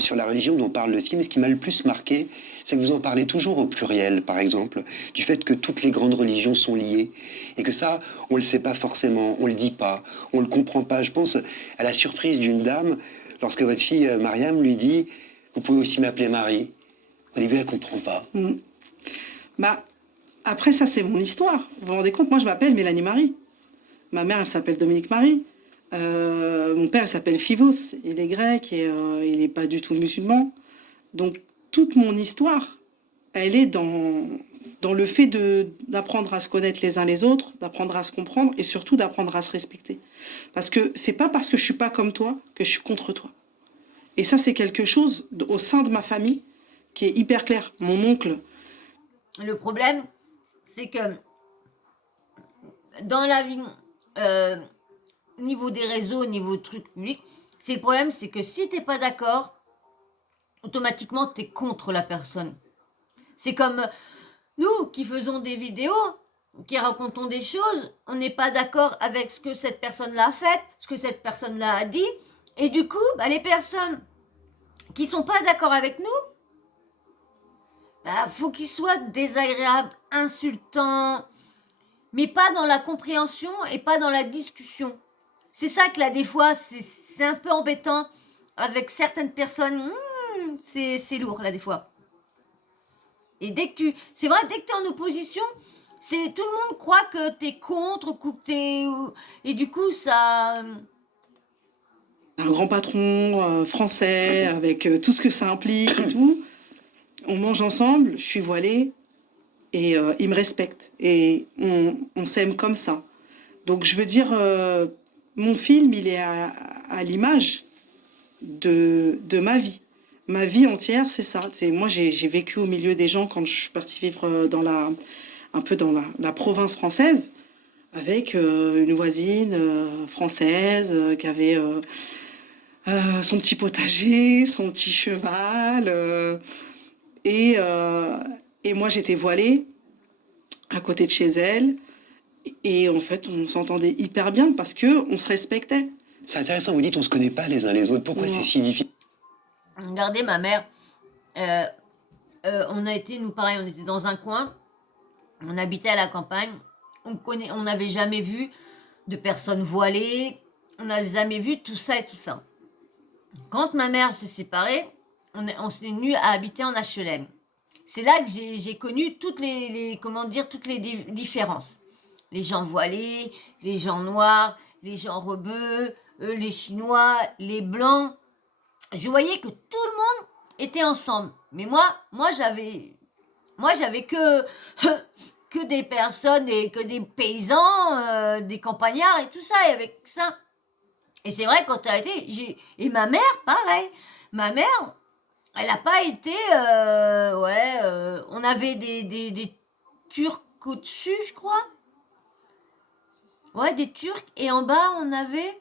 sur la religion dont parle le film, ce qui m'a le plus marqué, c'est que vous en parlez toujours au pluriel, par exemple, du fait que toutes les grandes religions sont liées, et que ça, on le sait pas forcément, on le dit pas, on le comprend pas. Je pense à la surprise d'une dame, lorsque votre fille Mariam lui dit « Vous pouvez aussi m'appeler Marie ». Au début, elle comprend pas. Bah, après, ça, c'est mon histoire. Vous vous rendez compte, moi, je m'appelle Mélanie Marie. Ma mère, elle s'appelle Dominique Marie. Mon père, il s'appelle Phivos. Il est grec et il n'est pas du tout musulman. Donc, toute mon histoire, elle est dans le fait d'apprendre à se connaître les uns les autres, d'apprendre à se comprendre et surtout d'apprendre à se respecter. Parce que c'est pas parce que je suis pas comme toi que je suis contre toi. Et ça, c'est quelque chose au sein de ma famille qui est hyper clair. Mon oncle... Le problème, c'est que dans la vie, niveau des réseaux, niveau trucs publics, c'est le problème, c'est que si t'es pas d'accord, automatiquement t'es contre la personne. C'est comme nous qui faisons des vidéos, qui racontons des choses, on n'est pas d'accord avec ce que cette personne-là a fait, ce que cette personne-là a dit, et du coup, bah, les personnes qui sont pas d'accord avec nous, bah, faut qu'ils soient désagréables, insultants, mais pas dans la compréhension et pas dans la discussion. C'est ça que là, des fois, c'est un peu embêtant avec certaines personnes. C'est lourd, là, des fois. Et c'est vrai, dès que tu es en opposition, tout le monde croit que tu es contre, que et du coup, ça... Un grand patron français, avec tout ce que ça implique et tout. On mange ensemble, je suis voilée, et il me respecte. Et on s'aime comme ça. Donc, je veux dire, mon film, il est à l'image de ma vie. Ma vie entière, c'est ça. Moi, j'ai vécu au milieu des gens quand je suis partie vivre un peu dans la province française, avec une voisine française qui avait son petit potager, son petit cheval. Et moi, j'étais voilée à côté de chez elle. Et en fait, on s'entendait hyper bien parce qu'on se respectait. C'est intéressant, vous dites on se connaît pas les uns les autres. Pourquoi c'est si difficile? Regardez, ma mère, on a été, nous pareil, on était dans un coin, on habitait à la campagne, on n'avait jamais vu de personnes voilées, on n'avait jamais vu tout ça et tout ça. Quand ma mère s'est séparée, on s'est venu à habiter en HLM. C'est là que j'ai connu toutes les différences. les gens voilés, les gens noirs, les gens rebeux, les Chinois, les Blancs. Je voyais que tout le monde était ensemble. Mais moi j'avais que, que des personnes, et que des paysans, des campagnards et tout ça, et avec ça. Et c'est vrai, quand t'as été, et ma mère, pareil. Ma mère, elle n'a pas été, on avait des Turcs au-dessus, je crois. Ouais, des Turcs, et en bas, on avait,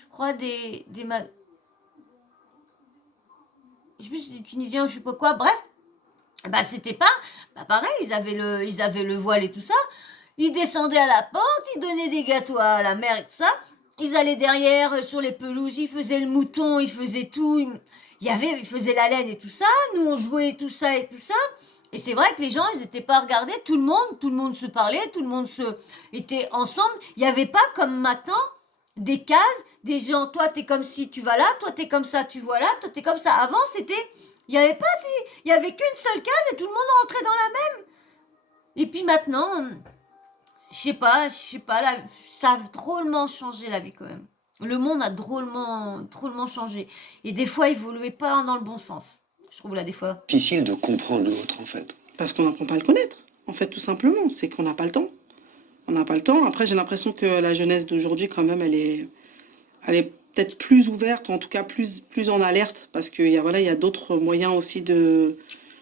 je crois, je sais plus si c'était Tunisiens ou je sais pas quoi, bref. Bah, c'était pas, bah, pareil, ils avaient le voile et tout ça. Ils descendaient à la porte, ils donnaient des gâteaux à la mère et tout ça. Ils allaient derrière, sur les pelouses, ils faisaient le mouton, ils faisaient tout. Ils faisaient la laine et tout ça. Nous, on jouait tout ça et tout ça. Et c'est vrai que les gens, ils n'étaient pas regardés. Tout le monde se parlait, tout le monde était ensemble. Il n'y avait pas comme maintenant des cases, des gens, toi t'es comme si tu vas là, toi t'es comme ça, tu vois là, toi t'es comme ça. Avant, il y avait pas, il y avait qu'une seule case et tout le monde rentrait dans la même. Et puis maintenant, je sais pas, ça a drôlement changé la vie quand même. Le monde a drôlement changé. Et des fois, il évoluait pas dans le bon sens. Je trouve là, des fois. Difficile de comprendre l'autre, en fait. Parce qu'on n'apprend pas à le connaître, en fait, tout simplement. C'est qu'on n'a pas le temps. On n'a pas le temps. Après, j'ai l'impression que la jeunesse d'aujourd'hui, quand même, elle est peut-être plus ouverte, en tout cas plus en alerte, parce qu'il y a, voilà, il y a d'autres moyens aussi de...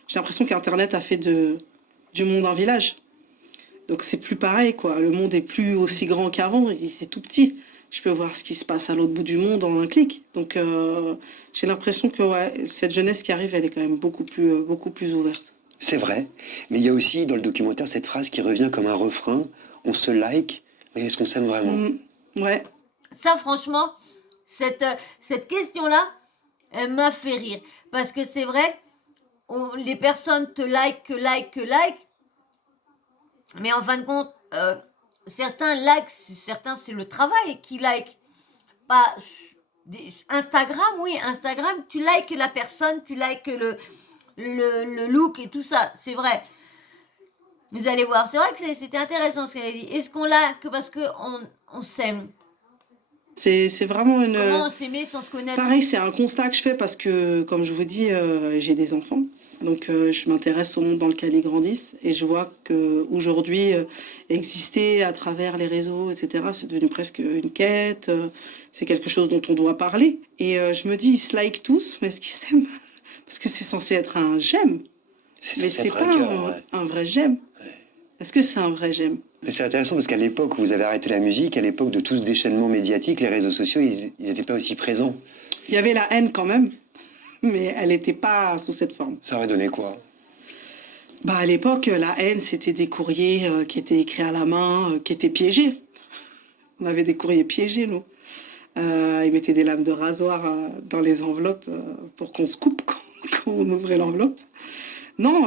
J'ai l'impression qu'Internet a fait du monde un village. Donc c'est plus pareil, quoi. Le monde est plus aussi grand qu'avant, c'est tout petit. Je peux voir ce qui se passe à l'autre bout du monde en un clic. Donc j'ai l'impression que ouais, cette jeunesse qui arrive, elle est quand même beaucoup plus ouverte. C'est vrai, mais il y a aussi dans le documentaire cette phrase qui revient comme un refrain. On se like, mais est-ce qu'on s'aime vraiment? Ouais. Ça, franchement, cette question-là, elle m'a fait rire. Parce que c'est vrai, les personnes te like. Mais en fin de compte, certains likes, certains c'est le travail qui like. Pas Instagram, oui, Instagram, tu likes la personne, tu likes le look et tout ça, c'est vrai. Vous allez voir, c'est vrai que c'était intéressant ce qu'elle a dit. Est-ce qu'on like parce qu'on s'aime? C'est vraiment une... Comment s'aimer sans se connaître? Pareil, c'est un constat que je fais parce que, comme je vous dis, j'ai des enfants. Donc, je m'intéresse au monde dans lequel ils grandissent. Et je vois qu'aujourd'hui, exister à travers les réseaux, etc., c'est devenu presque une quête. C'est quelque chose dont on doit parler. Et je me dis, ils se like tous, mais est-ce qu'ils s'aiment? Parce que c'est censé être un j'aime. Mais c'est pas un vrai j'aime. Ouais. Est-ce que c'est un vrai j'aime? Mais c'est intéressant parce qu'à l'époque où vous avez arrêté la musique, à l'époque de tout ce déchaînement médiatique, les réseaux sociaux, ils n'étaient pas aussi présents. Il y avait la haine quand même, mais elle n'était pas sous cette forme. Ça aurait donné quoi? Bah, à l'époque, la haine, c'était des courriers qui étaient écrits à la main, qui étaient piégés. On avait des courriers piégés, nous. Ils mettaient des lames de rasoir dans les enveloppes pour qu'on se coupe quand on ouvrait l'enveloppe. Non,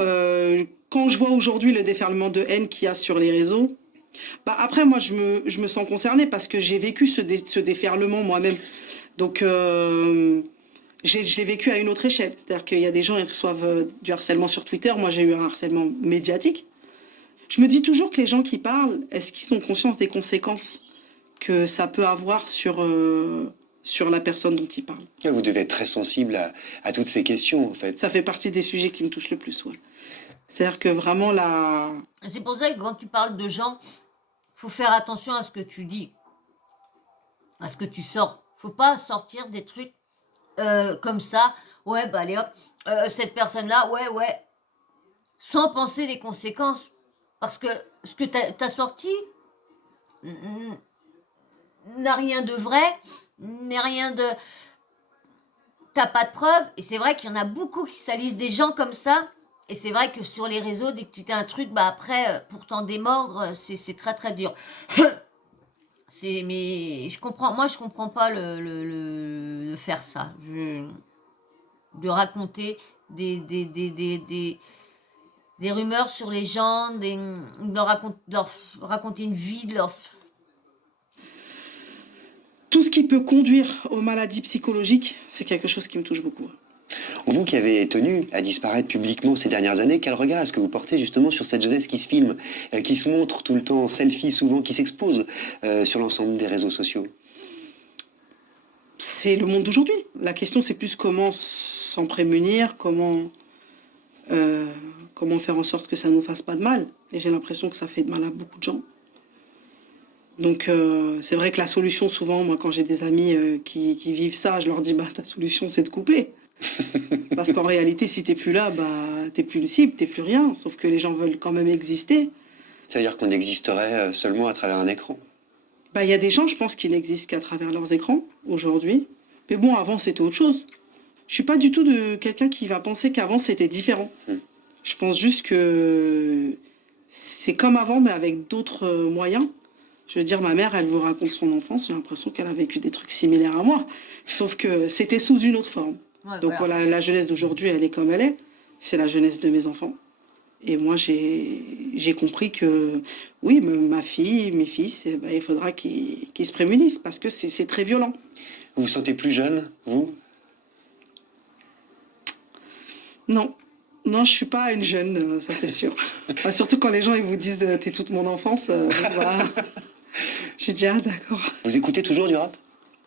quand je vois aujourd'hui le déferlement de haine qu'il y a sur les réseaux, bah après, moi, je me sens concernée parce que j'ai vécu ce déferlement moi-même. Donc, je l'ai vécu à une autre échelle. C'est-à-dire qu'il y a des gens qui reçoivent du harcèlement sur Twitter. Moi, j'ai eu un harcèlement médiatique. Je me dis toujours que les gens qui parlent, est-ce qu'ils ont conscience des conséquences que ça peut avoir sur la personne dont ils parlent? Vous devez être très sensible à toutes ces questions, en fait. Ça fait partie des sujets qui me touchent le plus, ouais. C'est-à-dire que vraiment, C'est pour ça que quand tu parles de gens, faut faire attention à ce que tu dis, à ce que tu sors. Faut pas sortir des trucs comme ça. Ouais, bah allez hop, cette personne-là, ouais, sans penser des conséquences. Parce que ce que t'as sorti n'a rien de vrai, n'est rien de... T'as pas de preuves. Et c'est vrai qu'il y en a beaucoup qui salissent des gens comme ça. Et c'est vrai que sur les réseaux, dès que tu t'es un truc, bah après, pour t'en démordre, c'est très très dur. Mais je comprends pas le faire ça. De raconter des rumeurs sur les gens, de leur raconter une vie, tout ce qui peut conduire aux maladies psychologiques, c'est quelque chose qui me touche beaucoup. Vous qui avez tenu à disparaître publiquement ces dernières années, quel regard est-ce que vous portez justement sur cette jeunesse qui se filme, qui se montre tout le temps en selfie souvent, qui s'expose sur l'ensemble des réseaux sociaux? C'est le monde d'aujourd'hui. La question, c'est plus comment s'en prémunir, comment faire en sorte que ça ne nous fasse pas de mal. Et j'ai l'impression que ça fait de mal à beaucoup de gens. Donc c'est vrai que la solution, souvent, moi, quand j'ai des amis qui vivent ça, je leur dis, bah, ta solution, c'est de couper. Parce qu'en réalité, si t'es plus là, bah, t'es plus une cible, t'es plus rien. Sauf que les gens veulent quand même exister. Ça veut dire qu'on existerait seulement à travers un écran. Bah, y a des gens, je pense, qui n'existent qu'à travers leurs écrans, aujourd'hui. Mais bon, avant, c'était autre chose. Je suis pas du tout de quelqu'un qui va penser qu'avant, c'était différent. Je pense juste que c'est comme avant, mais avec d'autres moyens. Je veux dire, ma mère, elle vous raconte son enfance, j'ai l'impression qu'elle a vécu des trucs similaires à moi. Sauf que c'était sous une autre forme. Ouais, Donc voilà, la jeunesse d'aujourd'hui, elle est comme elle est. C'est la jeunesse de mes enfants. Et moi, j'ai compris que, oui, ma fille, mes fils, eh ben, il faudra qu'ils se prémunissent parce que c'est très violent. Vous vous sentez plus jeune, vous? Non. Non, je suis pas une jeune, ça c'est sûr. Enfin, surtout quand les gens ils vous disent t'es toute mon enfance. Voilà. J'ai dit ah d'accord. Vous écoutez toujours du rap?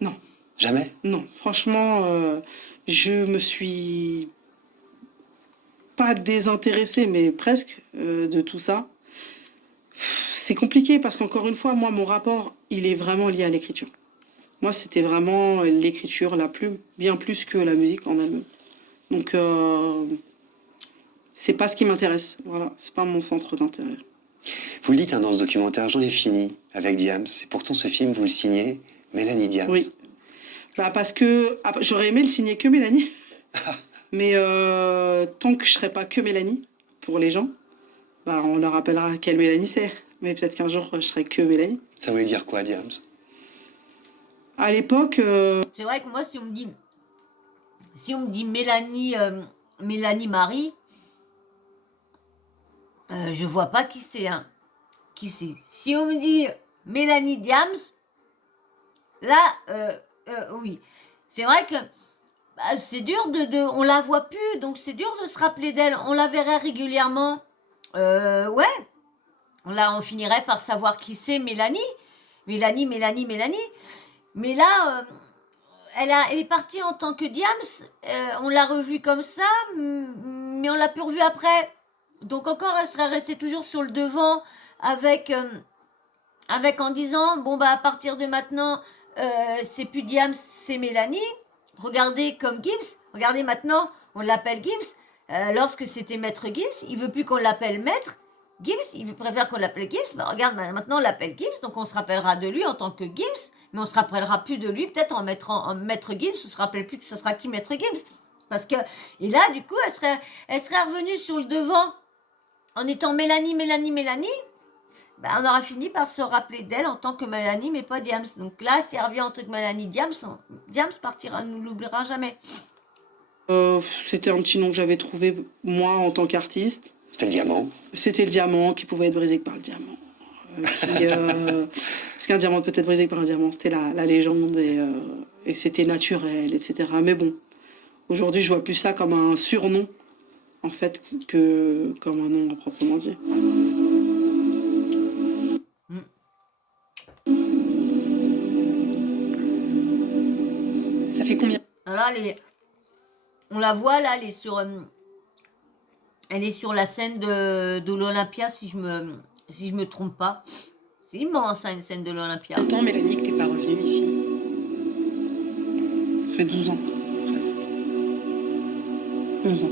Non. Jamais? Non, franchement, je me suis pas désintéressée, mais presque de tout ça. C'est compliqué parce qu'encore une fois, moi, mon rapport, il est vraiment lié à l'écriture. Moi, c'était vraiment l'écriture, la plume, bien plus que la musique en elle-même. Donc, c'est pas ce qui m'intéresse. Voilà, c'est pas mon centre d'intérêt. Vous le dites hein, dans ce documentaire, j'en ai fini avec Diams. Et pourtant, ce film, vous le signez Mélanie Diams. Oui. Bah parce que j'aurais aimé le signer que Mélanie. Mais tant que je serai pas que Mélanie, pour les gens, bah on leur rappellera quelle Mélanie c'est. Mais peut-être qu'un jour, je serai que Mélanie. Ça voulait dire quoi, Diams? À l'époque... C'est vrai que moi, si on me dit Mélanie, Mélanie Marie, je vois pas qui c'est. Hein. Qui c'est? Si on me dit Mélanie Diams, là, oui. C'est vrai que bah, c'est dur on la voit plus, donc c'est dur de se rappeler d'elle. On la verrait régulièrement. Ouais. On finirait par savoir qui c'est Mélanie. Mélanie. Mais là, elle est partie en tant que Diams. On l'a revue comme ça, mais on l'a plus revue après. Donc encore, elle serait restée toujours sur le devant avec en disant, bon bah à partir de maintenant, c'est plus Diams, c'est Mélanie. Regardez comme Gims. Regardez maintenant, on l'appelle Gims. Lorsque c'était Maître Gims, il veut plus qu'on l'appelle Maître Gims. Il préfère qu'on l'appelle Gims. Bah, regarde, maintenant on l'appelle Gims, donc on se rappellera de lui en tant que Gims, mais on se rappellera plus de lui peut-être en Maître Gims. On se rappelle plus que ça sera qui Maître Gims. Parce que et là du coup, elle serait revenue sur le devant en étant Mélanie. Ben, on aura fini par se rappeler d'elle en tant que Mélanie, mais pas Diams. Donc là, si elle revient en tant que Mélanie Diams, Diams partira, ne l'oubliera jamais. C'était un petit nom que j'avais trouvé, moi, en tant qu'artiste. C'était le diamant. C'était le diamant qui pouvait être brisé que par le diamant. Parce qu'un diamant peut être brisé que par un diamant, c'était la légende et c'était naturel, etc. Mais bon, aujourd'hui, je vois plus ça comme un surnom, en fait, que comme un nom à proprement dit. Ça fait combien? Alors là, on la voit là, elle est sur la scène de l'Olympia, si je me trompe pas. C'est immense, hein, une scène de l'Olympia. Combien de temps, Mélanie, que t'es pas revenue ici? Ça fait 12 ans, presque. 11 ans.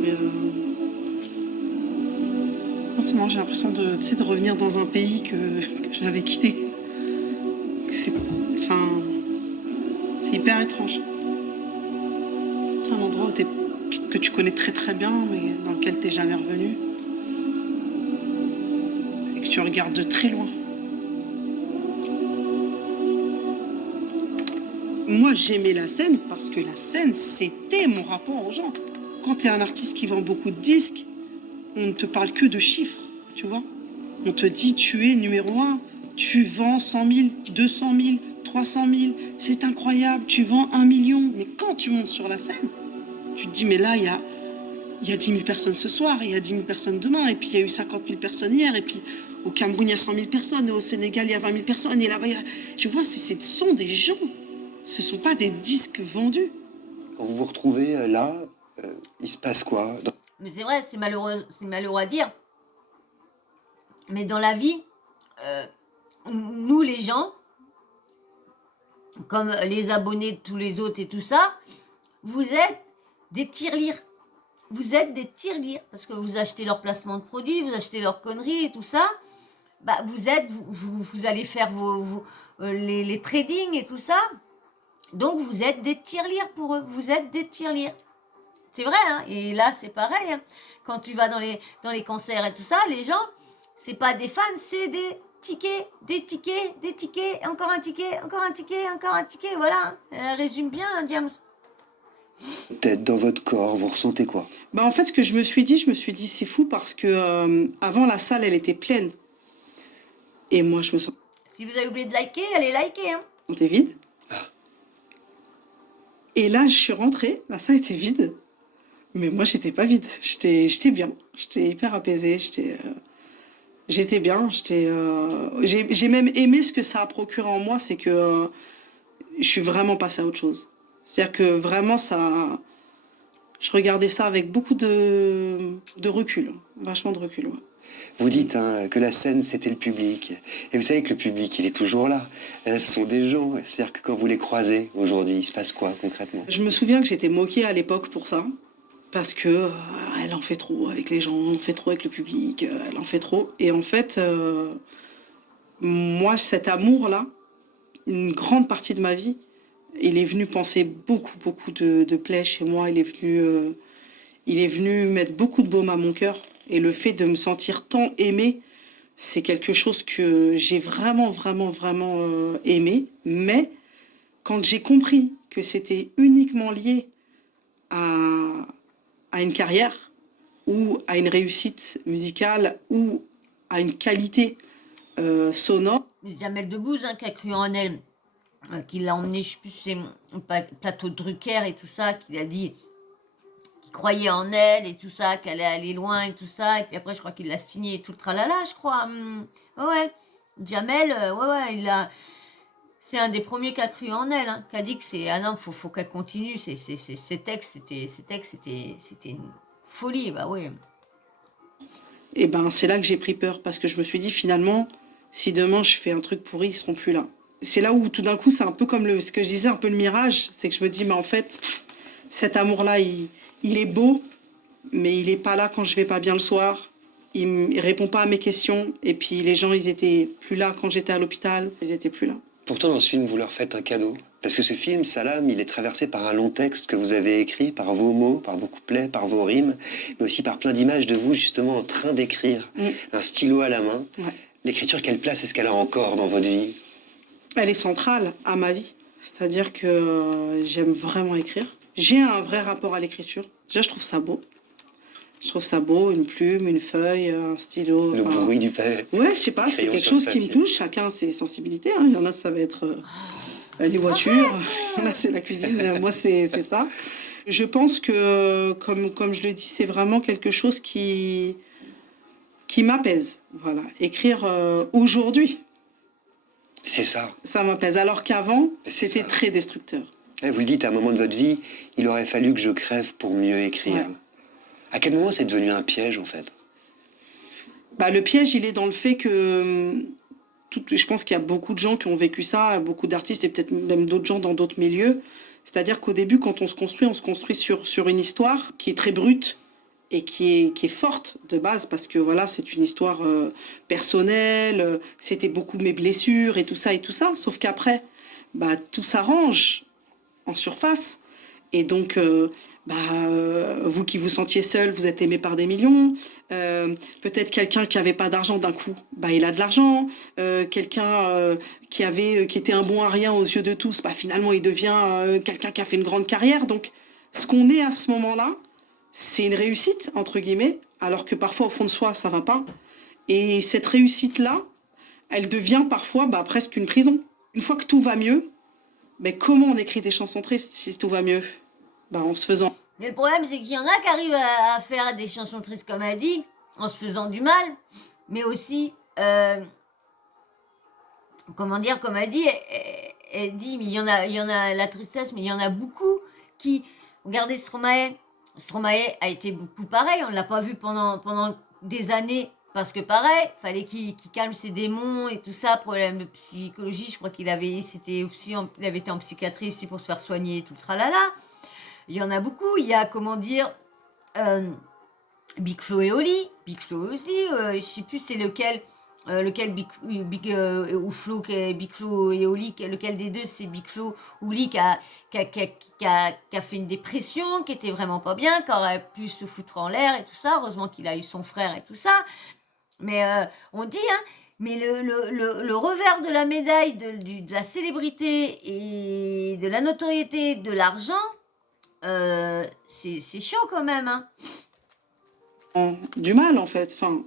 Mais c'est marrant, j'ai l'impression de revenir dans un pays que j'avais quitté. C'est hyper étrange. C'est un endroit que tu connais très très bien, mais dans lequel t'es jamais revenu. Et que tu regardes de très loin. Moi, j'aimais la scène parce que la scène, c'était mon rapport aux gens. Quand t'es un artiste qui vend beaucoup de disques, on ne te parle que de chiffres, tu vois. On te dit, tu es numéro 1, tu vends 100 000, 200 000, 300 000, c'est incroyable, tu vends 1 million. Mais quand tu montes sur la scène, tu te dis, mais là, il y a 10 000 personnes ce soir, il y a 10 000 personnes demain, et puis il y a eu 50 000 personnes hier, et puis au Cameroun, il y a 100 000 personnes, et au Sénégal, il y a 20 000 personnes, et là-bas, tu vois, ce sont des gens, ce ne sont pas des disques vendus. Quand vous vous retrouvez là, il se passe quoi? Mais c'est vrai, c'est malheureux à dire. Mais dans la vie, nous les gens, comme les abonnés de tous les autres et tout ça, vous êtes des tirelires. Vous êtes des tirelires parce que vous achetez leur placement de produits, vous achetez leurs conneries et tout ça. Bah, vous allez faire les tradings et tout ça. Donc vous êtes des tirelires pour eux. Vous êtes des tirelires. C'est vrai, hein. Et là c'est pareil. Hein. Quand tu vas dans les concerts et tout ça, les gens, c'est pas des fans, c'est des tickets, encore un ticket, encore un ticket, encore un ticket. Voilà. Elle résume bien, hein, James. Peut-être dans votre corps, vous ressentez quoi? Bah en fait, ce que je me suis dit, c'est fou parce que avant la salle, elle était pleine. Et moi, je me Si vous avez oublié de liker, allez liker. Hein. sentais vide. Et là, je suis rentrée, la salle était vide. Mais moi, j'étais pas vide. J'étais bien. J'étais hyper apaisée. J'étais bien. J'ai même aimé ce que ça a procuré en moi, c'est que je suis vraiment passée à autre chose. C'est-à-dire que vraiment, je regardais ça avec beaucoup de recul, vachement de recul. Ouais. Vous dites que la scène, c'était le public. Et vous savez que le public, il est toujours là. Ce sont des gens. C'est-à-dire que quand vous les croisez aujourd'hui, il se passe quoi concrètement? Je me souviens que j'étais moquée à l'époque pour ça. Parce que elle en fait trop avec les gens, elle en fait trop avec le public, elle en fait trop. Et en fait, moi, cet amour-là, une grande partie de ma vie, il est venu penser beaucoup de plaies chez moi. Il est venu mettre beaucoup de baume à mon cœur. Et le fait de me sentir tant aimée, c'est quelque chose que j'ai vraiment aimé. Mais quand j'ai compris que c'était uniquement lié à une carrière ou à une réussite musicale ou à une qualité sonore. Jamel Debbouze hein, qui a cru en elle, qui l'a emmené, je sais plus, c'est plateau de Drucker et tout ça, qui a dit qu'il croyait en elle et tout ça, qu'elle allait aller loin et tout ça, et puis après je crois qu'il l'a signé et tout le tralala, je crois. Ouais, Jamel, c'est un des premiers qui a cru en elle, hein, qui a dit que c'est ah non, faut qu'elle continue. Ces textes, c'était une folie, bah ouais. Et ben c'est là que j'ai pris peur parce que je me suis dit finalement, si demain je fais un truc pourri, ils seront plus là. C'est là où tout d'un coup c'est un peu comme ce que je disais, un peu le mirage, c'est que je me dis mais en fait cet amour-là, il est beau, mais il est pas là quand je vais pas bien le soir. Il répond pas à mes questions et puis les gens ils étaient plus là quand j'étais à l'hôpital, ils étaient plus là. Pourtant, dans ce film, vous leur faites un cadeau. Parce que ce film, Salam, il est traversé par un long texte que vous avez écrit, par vos mots, par vos couplets, par vos rimes, mais aussi par plein d'images de vous, justement, en train d'écrire, un stylo à la main. Ouais. L'écriture, quelle place est-ce qu'elle a encore dans votre vie? Elle est centrale à ma vie. C'est-à-dire que j'aime vraiment écrire. J'ai un vrai rapport à l'écriture. Déjà, je trouve ça beau. Je trouve ça beau, une plume, une feuille, un stylo. Le bruit du papier. Ouais, je sais pas, c'est quelque chose qui me touche. Chacun ses sensibilités. Hein. Il y en a, ça va être les voitures. Il y en a, c'est la cuisine. Moi, c'est ça. Je pense que, comme je le dis, c'est vraiment quelque chose qui m'apaise. Voilà. Écrire aujourd'hui. C'est ça. Ça m'apaise. Alors qu'avant, C'est c'était ça. très destructeur. Et vous le dites, à un moment de votre vie, il aurait fallu que je crève pour mieux écrire. Ouais. À quel moment c'est devenu un piège, en fait? Bah, le piège, il est dans le fait que je pense qu'il y a beaucoup de gens qui ont vécu ça, beaucoup d'artistes et peut-être même d'autres gens dans d'autres milieux. C'est-à-dire qu'au début, quand on se construit sur une histoire qui est très brute et qui est forte de base, parce que voilà, c'est une histoire personnelle, c'était beaucoup mes blessures et tout ça. Sauf qu'après, bah, tout s'arrange en surface. Et donc, vous qui vous sentiez seul, vous êtes aimé par des millions. Peut-être quelqu'un qui n'avait pas d'argent d'un coup, bah, il a de l'argent. Quelqu'un qui était un bon à rien aux yeux de tous, bah, finalement, il devient quelqu'un qui a fait une grande carrière. Donc, ce qu'on est à ce moment-là, c'est une réussite, entre guillemets, alors que parfois, au fond de soi, ça va pas. Et cette réussite-là, elle devient parfois presque une prison. Une fois que tout va mieux, ben comment on écrit des chansons tristes si tout va mieux? Ben, en se faisant. Mais le problème, c'est qu'il y en a qui arrivent à faire des chansons tristes, comme elle dit, en se faisant du mal, mais aussi, comment dire, comme elle dit, elle dit, mais il y en a la tristesse, mais il y en a beaucoup qui, regardez Stromae, Stromae a été beaucoup pareil, on ne l'a pas vu pendant des années, parce que pareil, fallait qu'il calme ses démons et tout ça, problème de psychologie, je crois qu'il avait, il avait été en psychiatrie aussi pour se faire soigner et tout le tralala. Il y en a beaucoup, il y a, comment dire, Big Flo et Oli. Big Flo aussi, je sais plus c'est lequel ou Flo, Big Flo et Oli, lequel des deux c'est Big Flo ou Oli qui a fait une dépression, qui était vraiment pas bien, qui aurait pu se foutre en l'air et tout ça. Heureusement qu'il a eu son frère et tout ça. Mais on dit, hein, mais le revers de la médaille de la célébrité et de la notoriété, de l'argent, c'est chaud quand même, hein. Du mal, en fait. Enfin,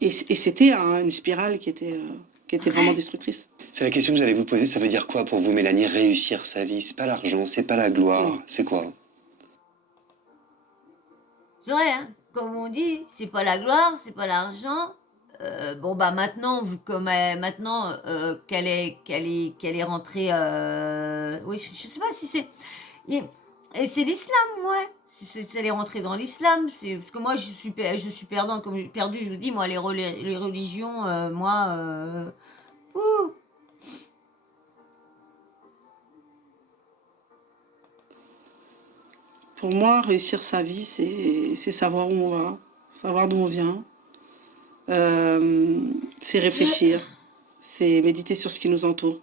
et c'était une spirale qui était vraiment destructrice. C'est la question que j'allais vous poser. Ça veut dire quoi pour vous, Mélanie, réussir sa vie? C'est pas l'argent, c'est pas la gloire, c'est quoi? C'est vrai, hein, comme on dit, c'est pas la gloire, c'est pas l'argent. Bon bah maintenant, vu comme maintenant qu'elle est rentrée, oui, je sais pas si c'est, et c'est l'islam, ouais. Si elle est rentrée dans l'islam, c'est parce que moi je suis perdant, comme perdu, je vous dis, moi les religions, moi, ouh. Pour moi, réussir sa vie, c'est savoir où on va, savoir d'où on vient. C'est réfléchir, c'est méditer sur ce qui nous entoure.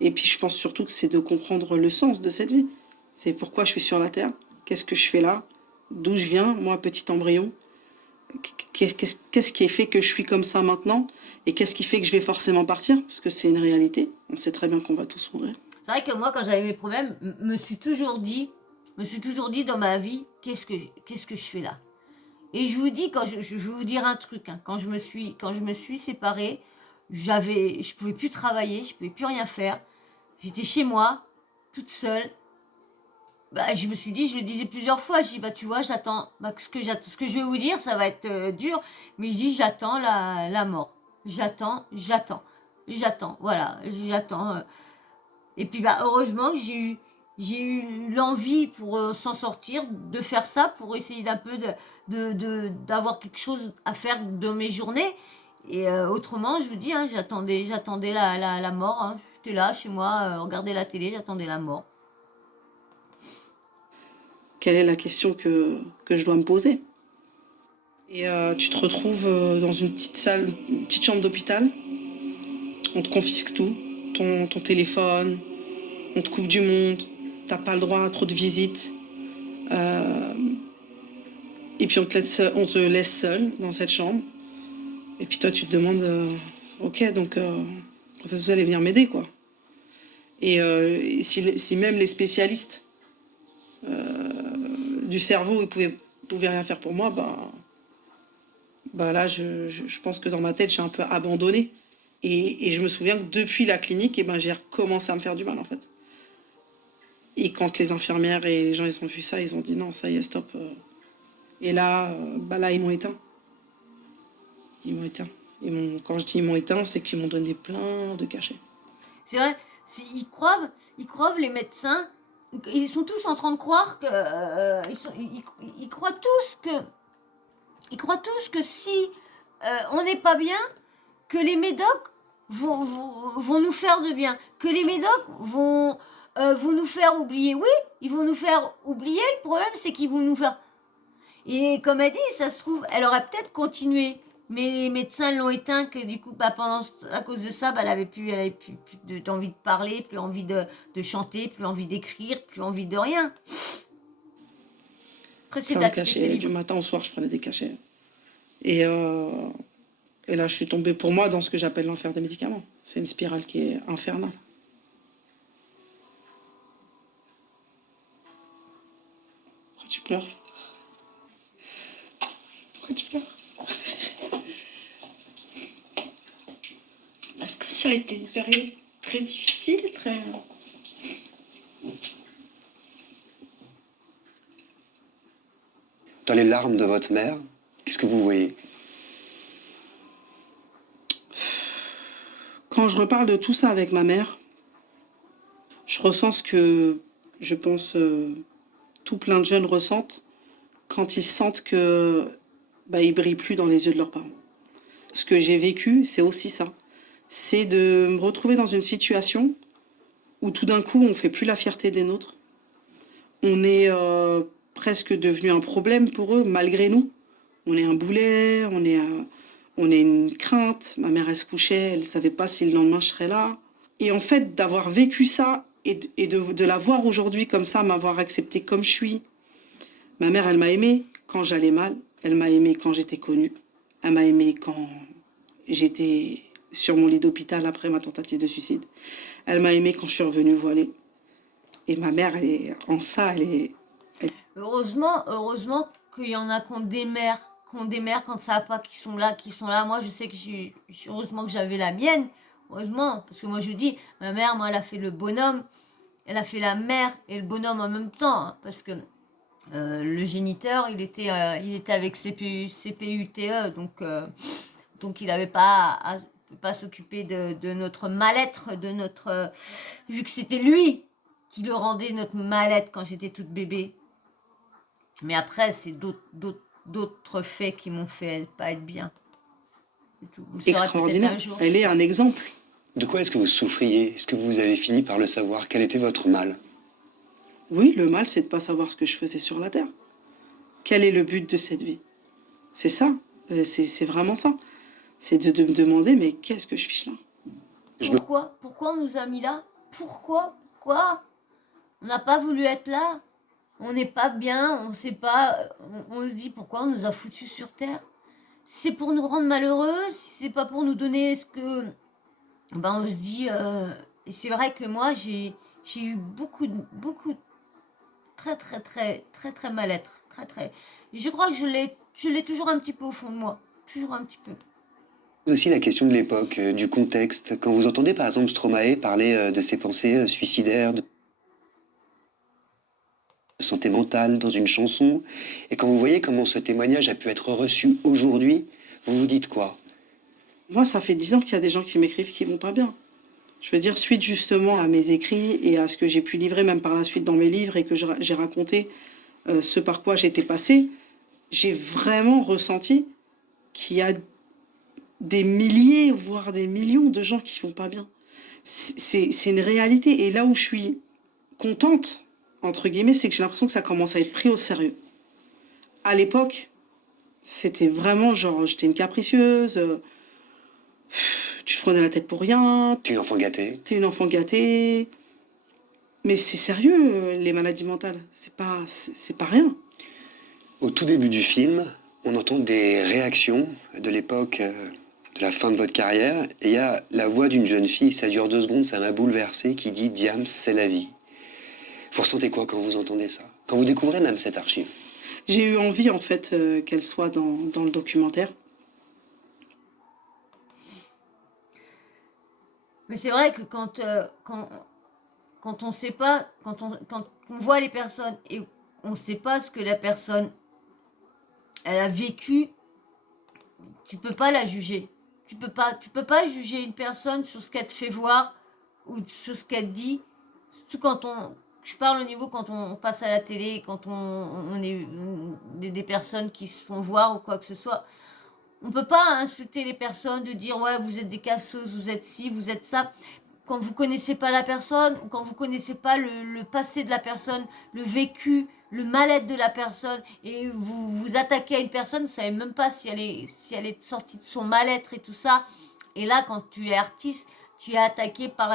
Et puis je pense surtout que c'est de comprendre le sens de cette vie. C'est pourquoi je suis sur la Terre, qu'est-ce que je fais là, d'où je viens, moi, petit embryon. Qu'est-ce qui fait que je suis comme ça maintenant, et qu'est-ce qui fait que je vais forcément partir, parce que c'est une réalité. On sait très bien qu'on va tous mourir. C'est vrai que moi, quand j'avais mes problèmes, me suis toujours dit dans ma vie, qu'est-ce que je fais là? Et je vous dis, quand je vais vous dire un truc, hein, quand je me suis séparée, je pouvais plus travailler, je pouvais plus rien faire. J'étais chez moi, toute seule. Bah, je me suis dit, je le disais plusieurs fois, je dis, bah, tu vois, j'attends, bah, ce que je vais vous dire, ça va être dur, mais je dis, j'attends la mort. J'attends, voilà, j'attends. Et puis, bah, heureusement que j'ai eu l'envie pour s'en sortir, de faire ça, pour essayer d'un peu d'avoir quelque chose à faire de mes journées. Et autrement, je vous dis, hein, j'attendais la mort, hein. J'étais là, chez moi, regardais la télé, j'attendais la mort. Quelle est la question que je dois me poser? Et tu te retrouves dans une petite salle, une petite chambre d'hôpital. On te confisque tout, ton téléphone, on te coupe du monde, t'as pas le droit à trop de visites. Et puis on te laisse seul dans cette chambre. Et puis toi tu te demandes, ok, donc quand est-ce que vous allez venir m'aider, quoi? Et si même les spécialistes du cerveau ils pouvaient rien faire pour moi, bah là je pense que dans ma tête j'ai un peu abandonné. Et je me souviens que depuis la clinique, et ben, j'ai recommencé à me faire du mal, en fait. Et quand les infirmières et les gens ils ont vu ça, ils ont dit non, ça y est, stop. Et là, là ils m'ont éteint. Ils m'ont éteint. Quand je dis ils m'ont éteint, c'est qu'ils m'ont donné plein de cachets. C'est vrai, ils crevent les médecins. Ils sont tous en train de croire que ils croient tous que si on n'est pas bien, que les médocs vont nous faire de bien, que les médocs vont nous faire oublier. Oui, ils vont nous faire oublier. Le problème, c'est qu'ils vont nous faire. Et comme elle dit, ça se trouve, elle aurait peut-être continué, mais les médecins l'ont éteint, que du coup, à cause de ça, elle avait plus d'envie de parler, plus envie de chanter, plus envie d'écrire, plus envie de rien. Après, c'est Plein de cachets. Du matin au soir, je prenais des cachets. Et là, je suis tombée, pour moi, dans ce que j'appelle l'enfer des médicaments. C'est une spirale qui est infernale. Pourquoi tu pleures? Pourquoi tu pleures? Parce que ça a été une période très difficile, très... Dans les larmes de votre mère, qu'est-ce que vous voyez? Quand je reparle de tout ça avec ma mère, je ressens ce que je pense tout plein de jeunes ressentent quand ils sentent que ils brillent plus dans les yeux de leurs parents. Ce que j'ai vécu, c'est aussi ça. C'est de me retrouver dans une situation où tout d'un coup, on fait plus la fierté des nôtres. On est presque devenu un problème pour eux, malgré nous. On est un boulet, on est une crainte. Ma mère, elle se couchait, elle savait pas si le lendemain je serais là. Et en fait, d'avoir vécu ça et de la voir aujourd'hui comme ça, m'avoir accepté comme je suis. Ma mère, elle m'a aimée quand j'allais mal. Elle m'a aimée quand j'étais connue. Elle m'a aimée quand j'étais sur mon lit d'hôpital après ma tentative de suicide. Elle m'a aimée quand je suis revenue voilée. Et ma mère, elle est... Heureusement qu'il y en a qui ont des mères, quand ça va pas, qui sont là. Moi, je sais que heureusement que j'avais la mienne. Heureusement, parce que moi, je dis, ma mère, moi, elle a fait le bonhomme, elle a fait la mère et le bonhomme en même temps, hein, parce que le géniteur, il était avec CPUTE, donc il n'avait pas à s'occuper de notre mal-être, vu que c'était lui qui le rendait notre mal-être quand j'étais toute bébé. Mais après, c'est d'autres faits qui m'ont fait pas être bien. C'est tout. Vous le saurez peut-être extraordinaire. un jour. Elle est un exemple. De quoi est-ce que vous souffriez? Est-ce que vous avez fini par le savoir? Quel était votre mal? Oui, le mal, c'est de ne pas savoir ce que je faisais sur la terre. Quel est le but de cette vie? C'est ça. C'est vraiment ça. C'est de me demander, mais qu'est-ce que je fiche là? Pourquoi on nous a mis là? Pourquoi on n'a pas voulu être là? On n'est pas bien, on sait pas. On se dit pourquoi on nous a foutus sur terre? Si c'est pour nous rendre malheureux, si c'est pas pour nous donner ce que... on se dit... et c'est vrai que moi, j'ai eu beaucoup très mal-être. Je crois que je l'ai toujours un petit peu au fond de moi. Toujours un petit peu. Aussi la question de l'époque, du contexte. Quand vous entendez par exemple Stromae parler de ses pensées suicidaires, de santé mentale dans une chanson, et quand vous voyez comment ce témoignage a pu être reçu aujourd'hui, vous vous dites quoi? Moi, ça fait 10 ans qu'il y a des gens qui m'écrivent qui vont pas bien. Je veux dire, suite justement à mes écrits et à ce que j'ai pu livrer même par la suite dans mes livres et que j'ai raconté ce par quoi j'étais passée, j'ai vraiment ressenti qu'il y a des milliers, voire des millions de gens qui vont pas bien. C'est une réalité. Et là où je suis contente, entre guillemets, c'est que j'ai l'impression que ça commence à être pris au sérieux. À l'époque, c'était vraiment genre, j'étais une capricieuse, tu te prenais la tête pour rien. Tu es une enfant gâtée. T'es une enfant gâtée. Mais c'est sérieux, les maladies mentales. C'est pas rien. Au tout début du film, on entend des réactions de l'époque, de la fin de votre carrière, et il y a la voix d'une jeune fille, ça dure 2 secondes, ça m'a bouleversé, qui dit « Diams, c'est la vie ». Vous ressentez quoi quand vous entendez ça? Quand vous découvrez même cette archive? J'ai eu envie, en fait, qu'elle soit dans le documentaire. Mais c'est vrai que quand on sait pas, quand on voit les personnes et on sait pas ce que la personne elle a vécu, tu peux pas la juger. Tu peux pas juger une personne sur ce qu'elle te fait voir ou sur ce qu'elle dit. Surtout je parle au niveau quand on passe à la télé, quand on est des personnes qui se font voir ou quoi que ce soit. On peut pas insulter les personnes, de dire ouais vous êtes des casseuses, vous êtes ci, vous êtes ça. Quand vous connaissez pas la personne, ou quand vous connaissez pas le passé de la personne, le vécu, le mal-être de la personne, et vous attaquez à une personne, vous savez même pas si elle est sortie de son mal-être et tout ça. Et là, quand tu es artiste, tu es attaqué par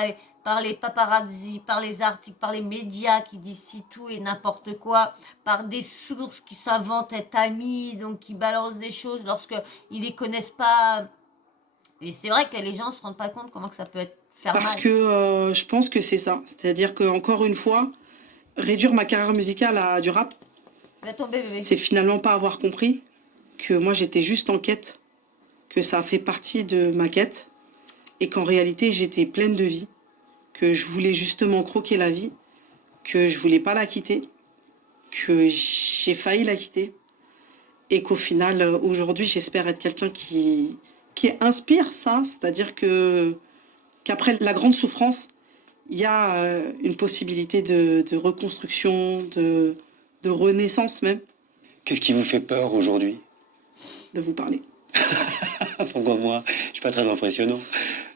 les paparazzi, par les articles, par les médias qui disent si tout et n'importe quoi, par des sources qui s'inventent être amis, donc qui balancent des choses lorsqu'ils les connaissent pas. Et c'est vrai que les gens se rendent pas compte comment que ça peut faire Parce mal. que je pense que c'est ça. C'est-à-dire que encore une fois, réduire ma carrière musicale à du rap, Va tomber bébé. c'est finalement pas avoir compris que moi j'étais juste en quête, que ça a fait partie de ma quête et qu'en réalité j'étais pleine de vie, que je voulais justement croquer la vie, que je voulais pas la quitter, que j'ai failli la quitter et qu'au final, aujourd'hui, j'espère être quelqu'un qui inspire ça, c'est-à-dire qu'après la grande souffrance, il y a une possibilité de reconstruction, de renaissance même, Qu'est-ce qui vous fait peur aujourd'hui? de vous parler. Pourquoi moi? Je suis pas très impressionnant.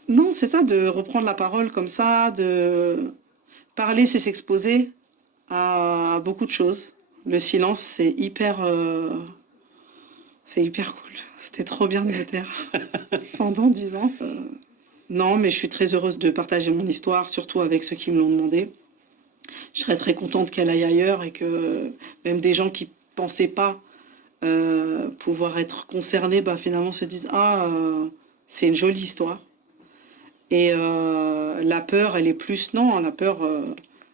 Non, c'est ça, de reprendre la parole comme ça, de parler, c'est s'exposer à beaucoup de choses. Le silence, c'est hyper cool. C'était trop bien de me taire pendant 10 ans. Non, mais je suis très heureuse de partager mon histoire, surtout avec ceux qui me l'ont demandé. Je serais très contente qu'elle aille ailleurs et que même des gens qui pensaient pas pouvoir être concernés, bah, finalement se disent ah, c'est une jolie histoire. Et la peur, elle est plus non, la peur,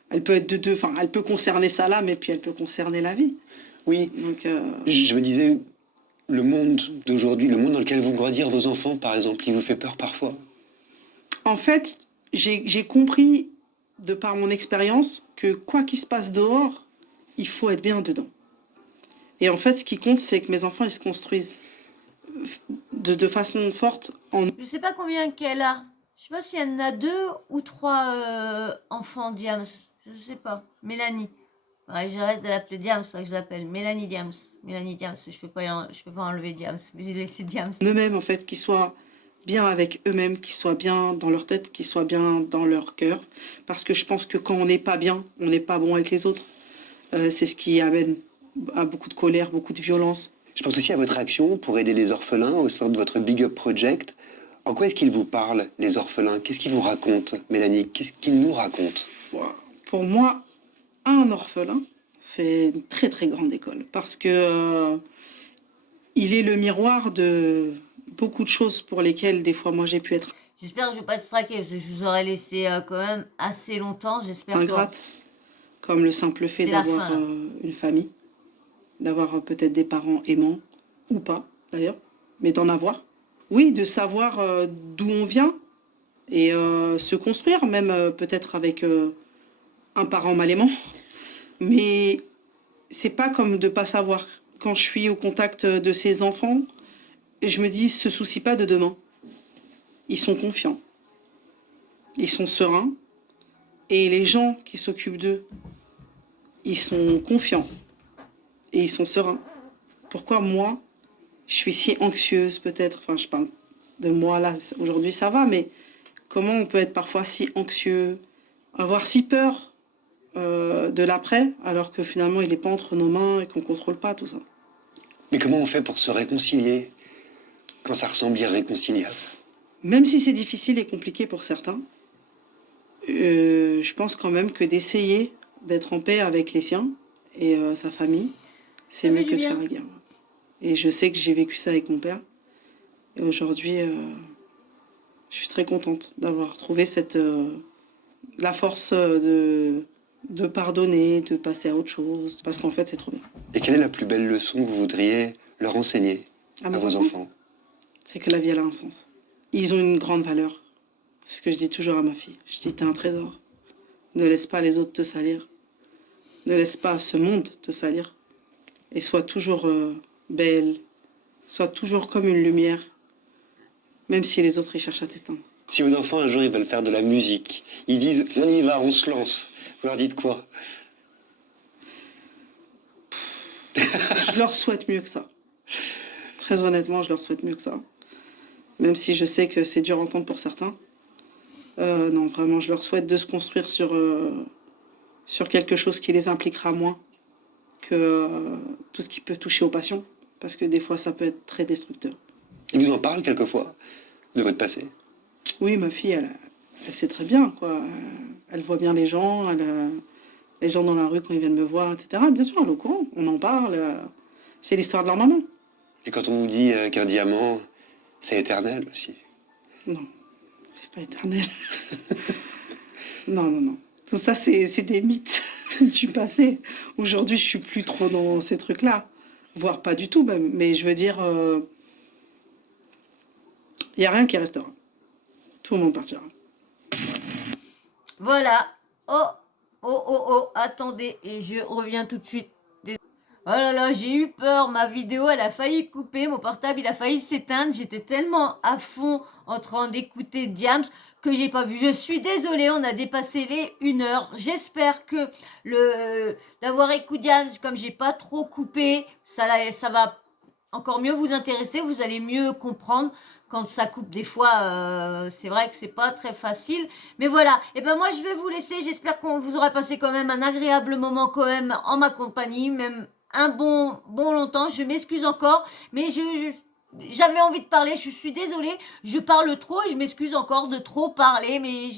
elle peut être de deux, enfin, elle peut concerner sa l'âme et puis elle peut concerner la vie. Oui, Donc je me disais, le monde d'aujourd'hui, le monde dans lequel vont grandir vos enfants, par exemple, il vous fait peur parfois? en fait, j'ai compris de par mon expérience que quoi qu'il se passe dehors, il faut être bien dedans. Et en fait, ce qui compte, c'est que mes enfants, ils se construisent de façon forte en... Je sais pas combien qu'elle a. Je sais pas si elle en a 2 ou 3 enfants Diams. Je sais pas. Mélanie. Ouais, j'arrête de l'appeler Diams, c'est ça que je l'appelle. Mélanie Diams. Mélanie Diams. Je peux pas enlever Diams. Mais j'ai laissé Diams. eux-mêmes, en fait, qu'ils soient bien avec eux-mêmes, qu'ils soient bien dans leur tête, qu'ils soient bien dans leur cœur. Parce que je pense que quand on n'est pas bien, on n'est pas bon avec les autres. C'est ce qui amène à beaucoup de colère, beaucoup de violence. Je pense aussi à votre action pour aider les orphelins au sein de votre Big Up Project. En quoi est-ce qu'ils vous parlent, les orphelins? Qu'est-ce qu'ils vous racontent, Mélanie? Qu'est-ce qu'ils nous racontent? Pour moi, un orphelin, c'est une très très grande école. Parce que il est le miroir de beaucoup de choses pour lesquelles des fois moi j'ai pu être J'espère que je vais pas te straquer parce que je vous aurais laissé quand même assez longtemps. J'espère pas. ingrate. Comme le simple fait C'est la d'avoir fin, là. une famille, d'avoir peut-être des parents aimants, ou pas d'ailleurs, mais d'en avoir. Oui, de savoir d'où on vient et se construire, même peut-être avec un parent mal aimant. Mais c'est pas comme de pas savoir. Quand je suis au contact de ces enfants, je me dis, ils se soucient pas de demain. Ils sont confiants. Ils sont sereins. Et les gens qui s'occupent d'eux, ils sont confiants. Et ils sont sereins. Pourquoi moi, je suis si anxieuse peut-être, enfin je parle de moi là, aujourd'hui ça va, mais comment on peut être parfois si anxieux, avoir si peur de l'après, alors que finalement il n'est pas entre nos mains et qu'on ne contrôle pas tout ça. Mais comment on fait pour se réconcilier quand ça ressemble irréconciliable? Même si c'est difficile et compliqué pour certains, je pense quand même que d'essayer d'être en paix avec les siens et sa famille, c'est Ça fait mieux du que de bien. faire la guerre. Et je sais que j'ai vécu ça avec mon père. Et aujourd'hui, je suis très contente d'avoir trouvé la force de pardonner, de passer à autre chose. Parce qu'en fait, c'est trop bien. Et quelle est la plus belle leçon que vous voudriez leur enseigner À à mes vos enfants, enfants? c'est que la vie, elle a un sens. Ils ont une grande valeur. C'est ce que je dis toujours à ma fille. Je dis, t'es un trésor. Ne laisse pas les autres te salir. Ne laisse pas ce monde te salir. Et sois toujours belle. Sois toujours comme une lumière. Même si les autres, ils cherchent à t'éteindre. Si vos enfants, un jour, ils veulent faire de la musique, ils disent « on y va, on se lance », vous leur dites quoi? Je leur souhaite mieux que ça. Très honnêtement, je leur souhaite mieux que ça. Même si je sais que c'est dur à entendre pour certains. Non, vraiment, je leur souhaite de se construire sur quelque chose qui les impliquera moins que tout ce qui peut toucher aux passions. Parce que des fois, ça peut être très destructeur. Ils vous en parlent quelquefois de votre passé? Oui, ma fille, elle sait très bien, quoi. Elle voit bien les gens, les gens dans la rue quand ils viennent me voir, etc. Bien sûr, elle est au courant, on en parle. C'est l'histoire de leur maman. Et quand on vous dit qu'un diamant, c'est éternel aussi? Non, c'est pas éternel. Non, non, non. Tout ça, c'est des mythes du passé. Aujourd'hui, je suis plus trop dans ces trucs-là. Voire pas du tout, même. Mais je veux dire, il n'y a rien qui restera. Tout le monde partira. Voilà. Oh, oh, oh, oh, attendez, et je reviens tout de suite. Oh là là, j'ai eu peur, ma vidéo, elle a failli couper, mon portable, il a failli s'éteindre. J'étais tellement à fond en train d'écouter Diams que j'ai pas vu. Je suis désolée, on a dépassé les 1 heure. J'espère que d'avoir écouté Diams, comme j'ai pas trop coupé, ça va encore mieux vous intéresser, vous allez mieux comprendre. Quand ça coupe des fois, c'est vrai que c'est pas très facile. Mais voilà, et ben moi je vais vous laisser. J'espère qu'on vous aura passé quand même un agréable moment quand même en ma compagnie, même un bon longtemps. Je m'excuse encore, mais j'avais envie de parler. Je suis désolée, je parle trop et je m'excuse encore de trop parler. Mais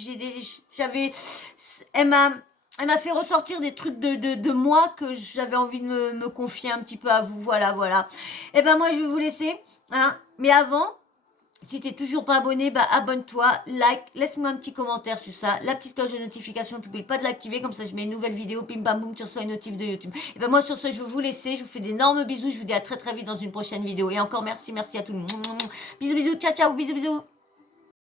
elle m'a fait ressortir des trucs de moi que j'avais envie de me confier un petit peu à vous. Voilà, voilà. Et ben moi je vais vous laisser, hein. Mais avant. Si t'es toujours pas abonné, bah abonne-toi, like, laisse-moi un petit commentaire sur ça, la petite cloche de notification, n'oublie pas de l'activer, comme ça je mets une nouvelle vidéo, bim bam boum, tu reçois une notif de YouTube. Et ben moi sur ce, je vais vous laisser, je vous fais d'énormes bisous, je vous dis à très très vite dans une prochaine vidéo. Et encore merci à tout le monde. Bisous bisous, ciao ciao, bisous bisous.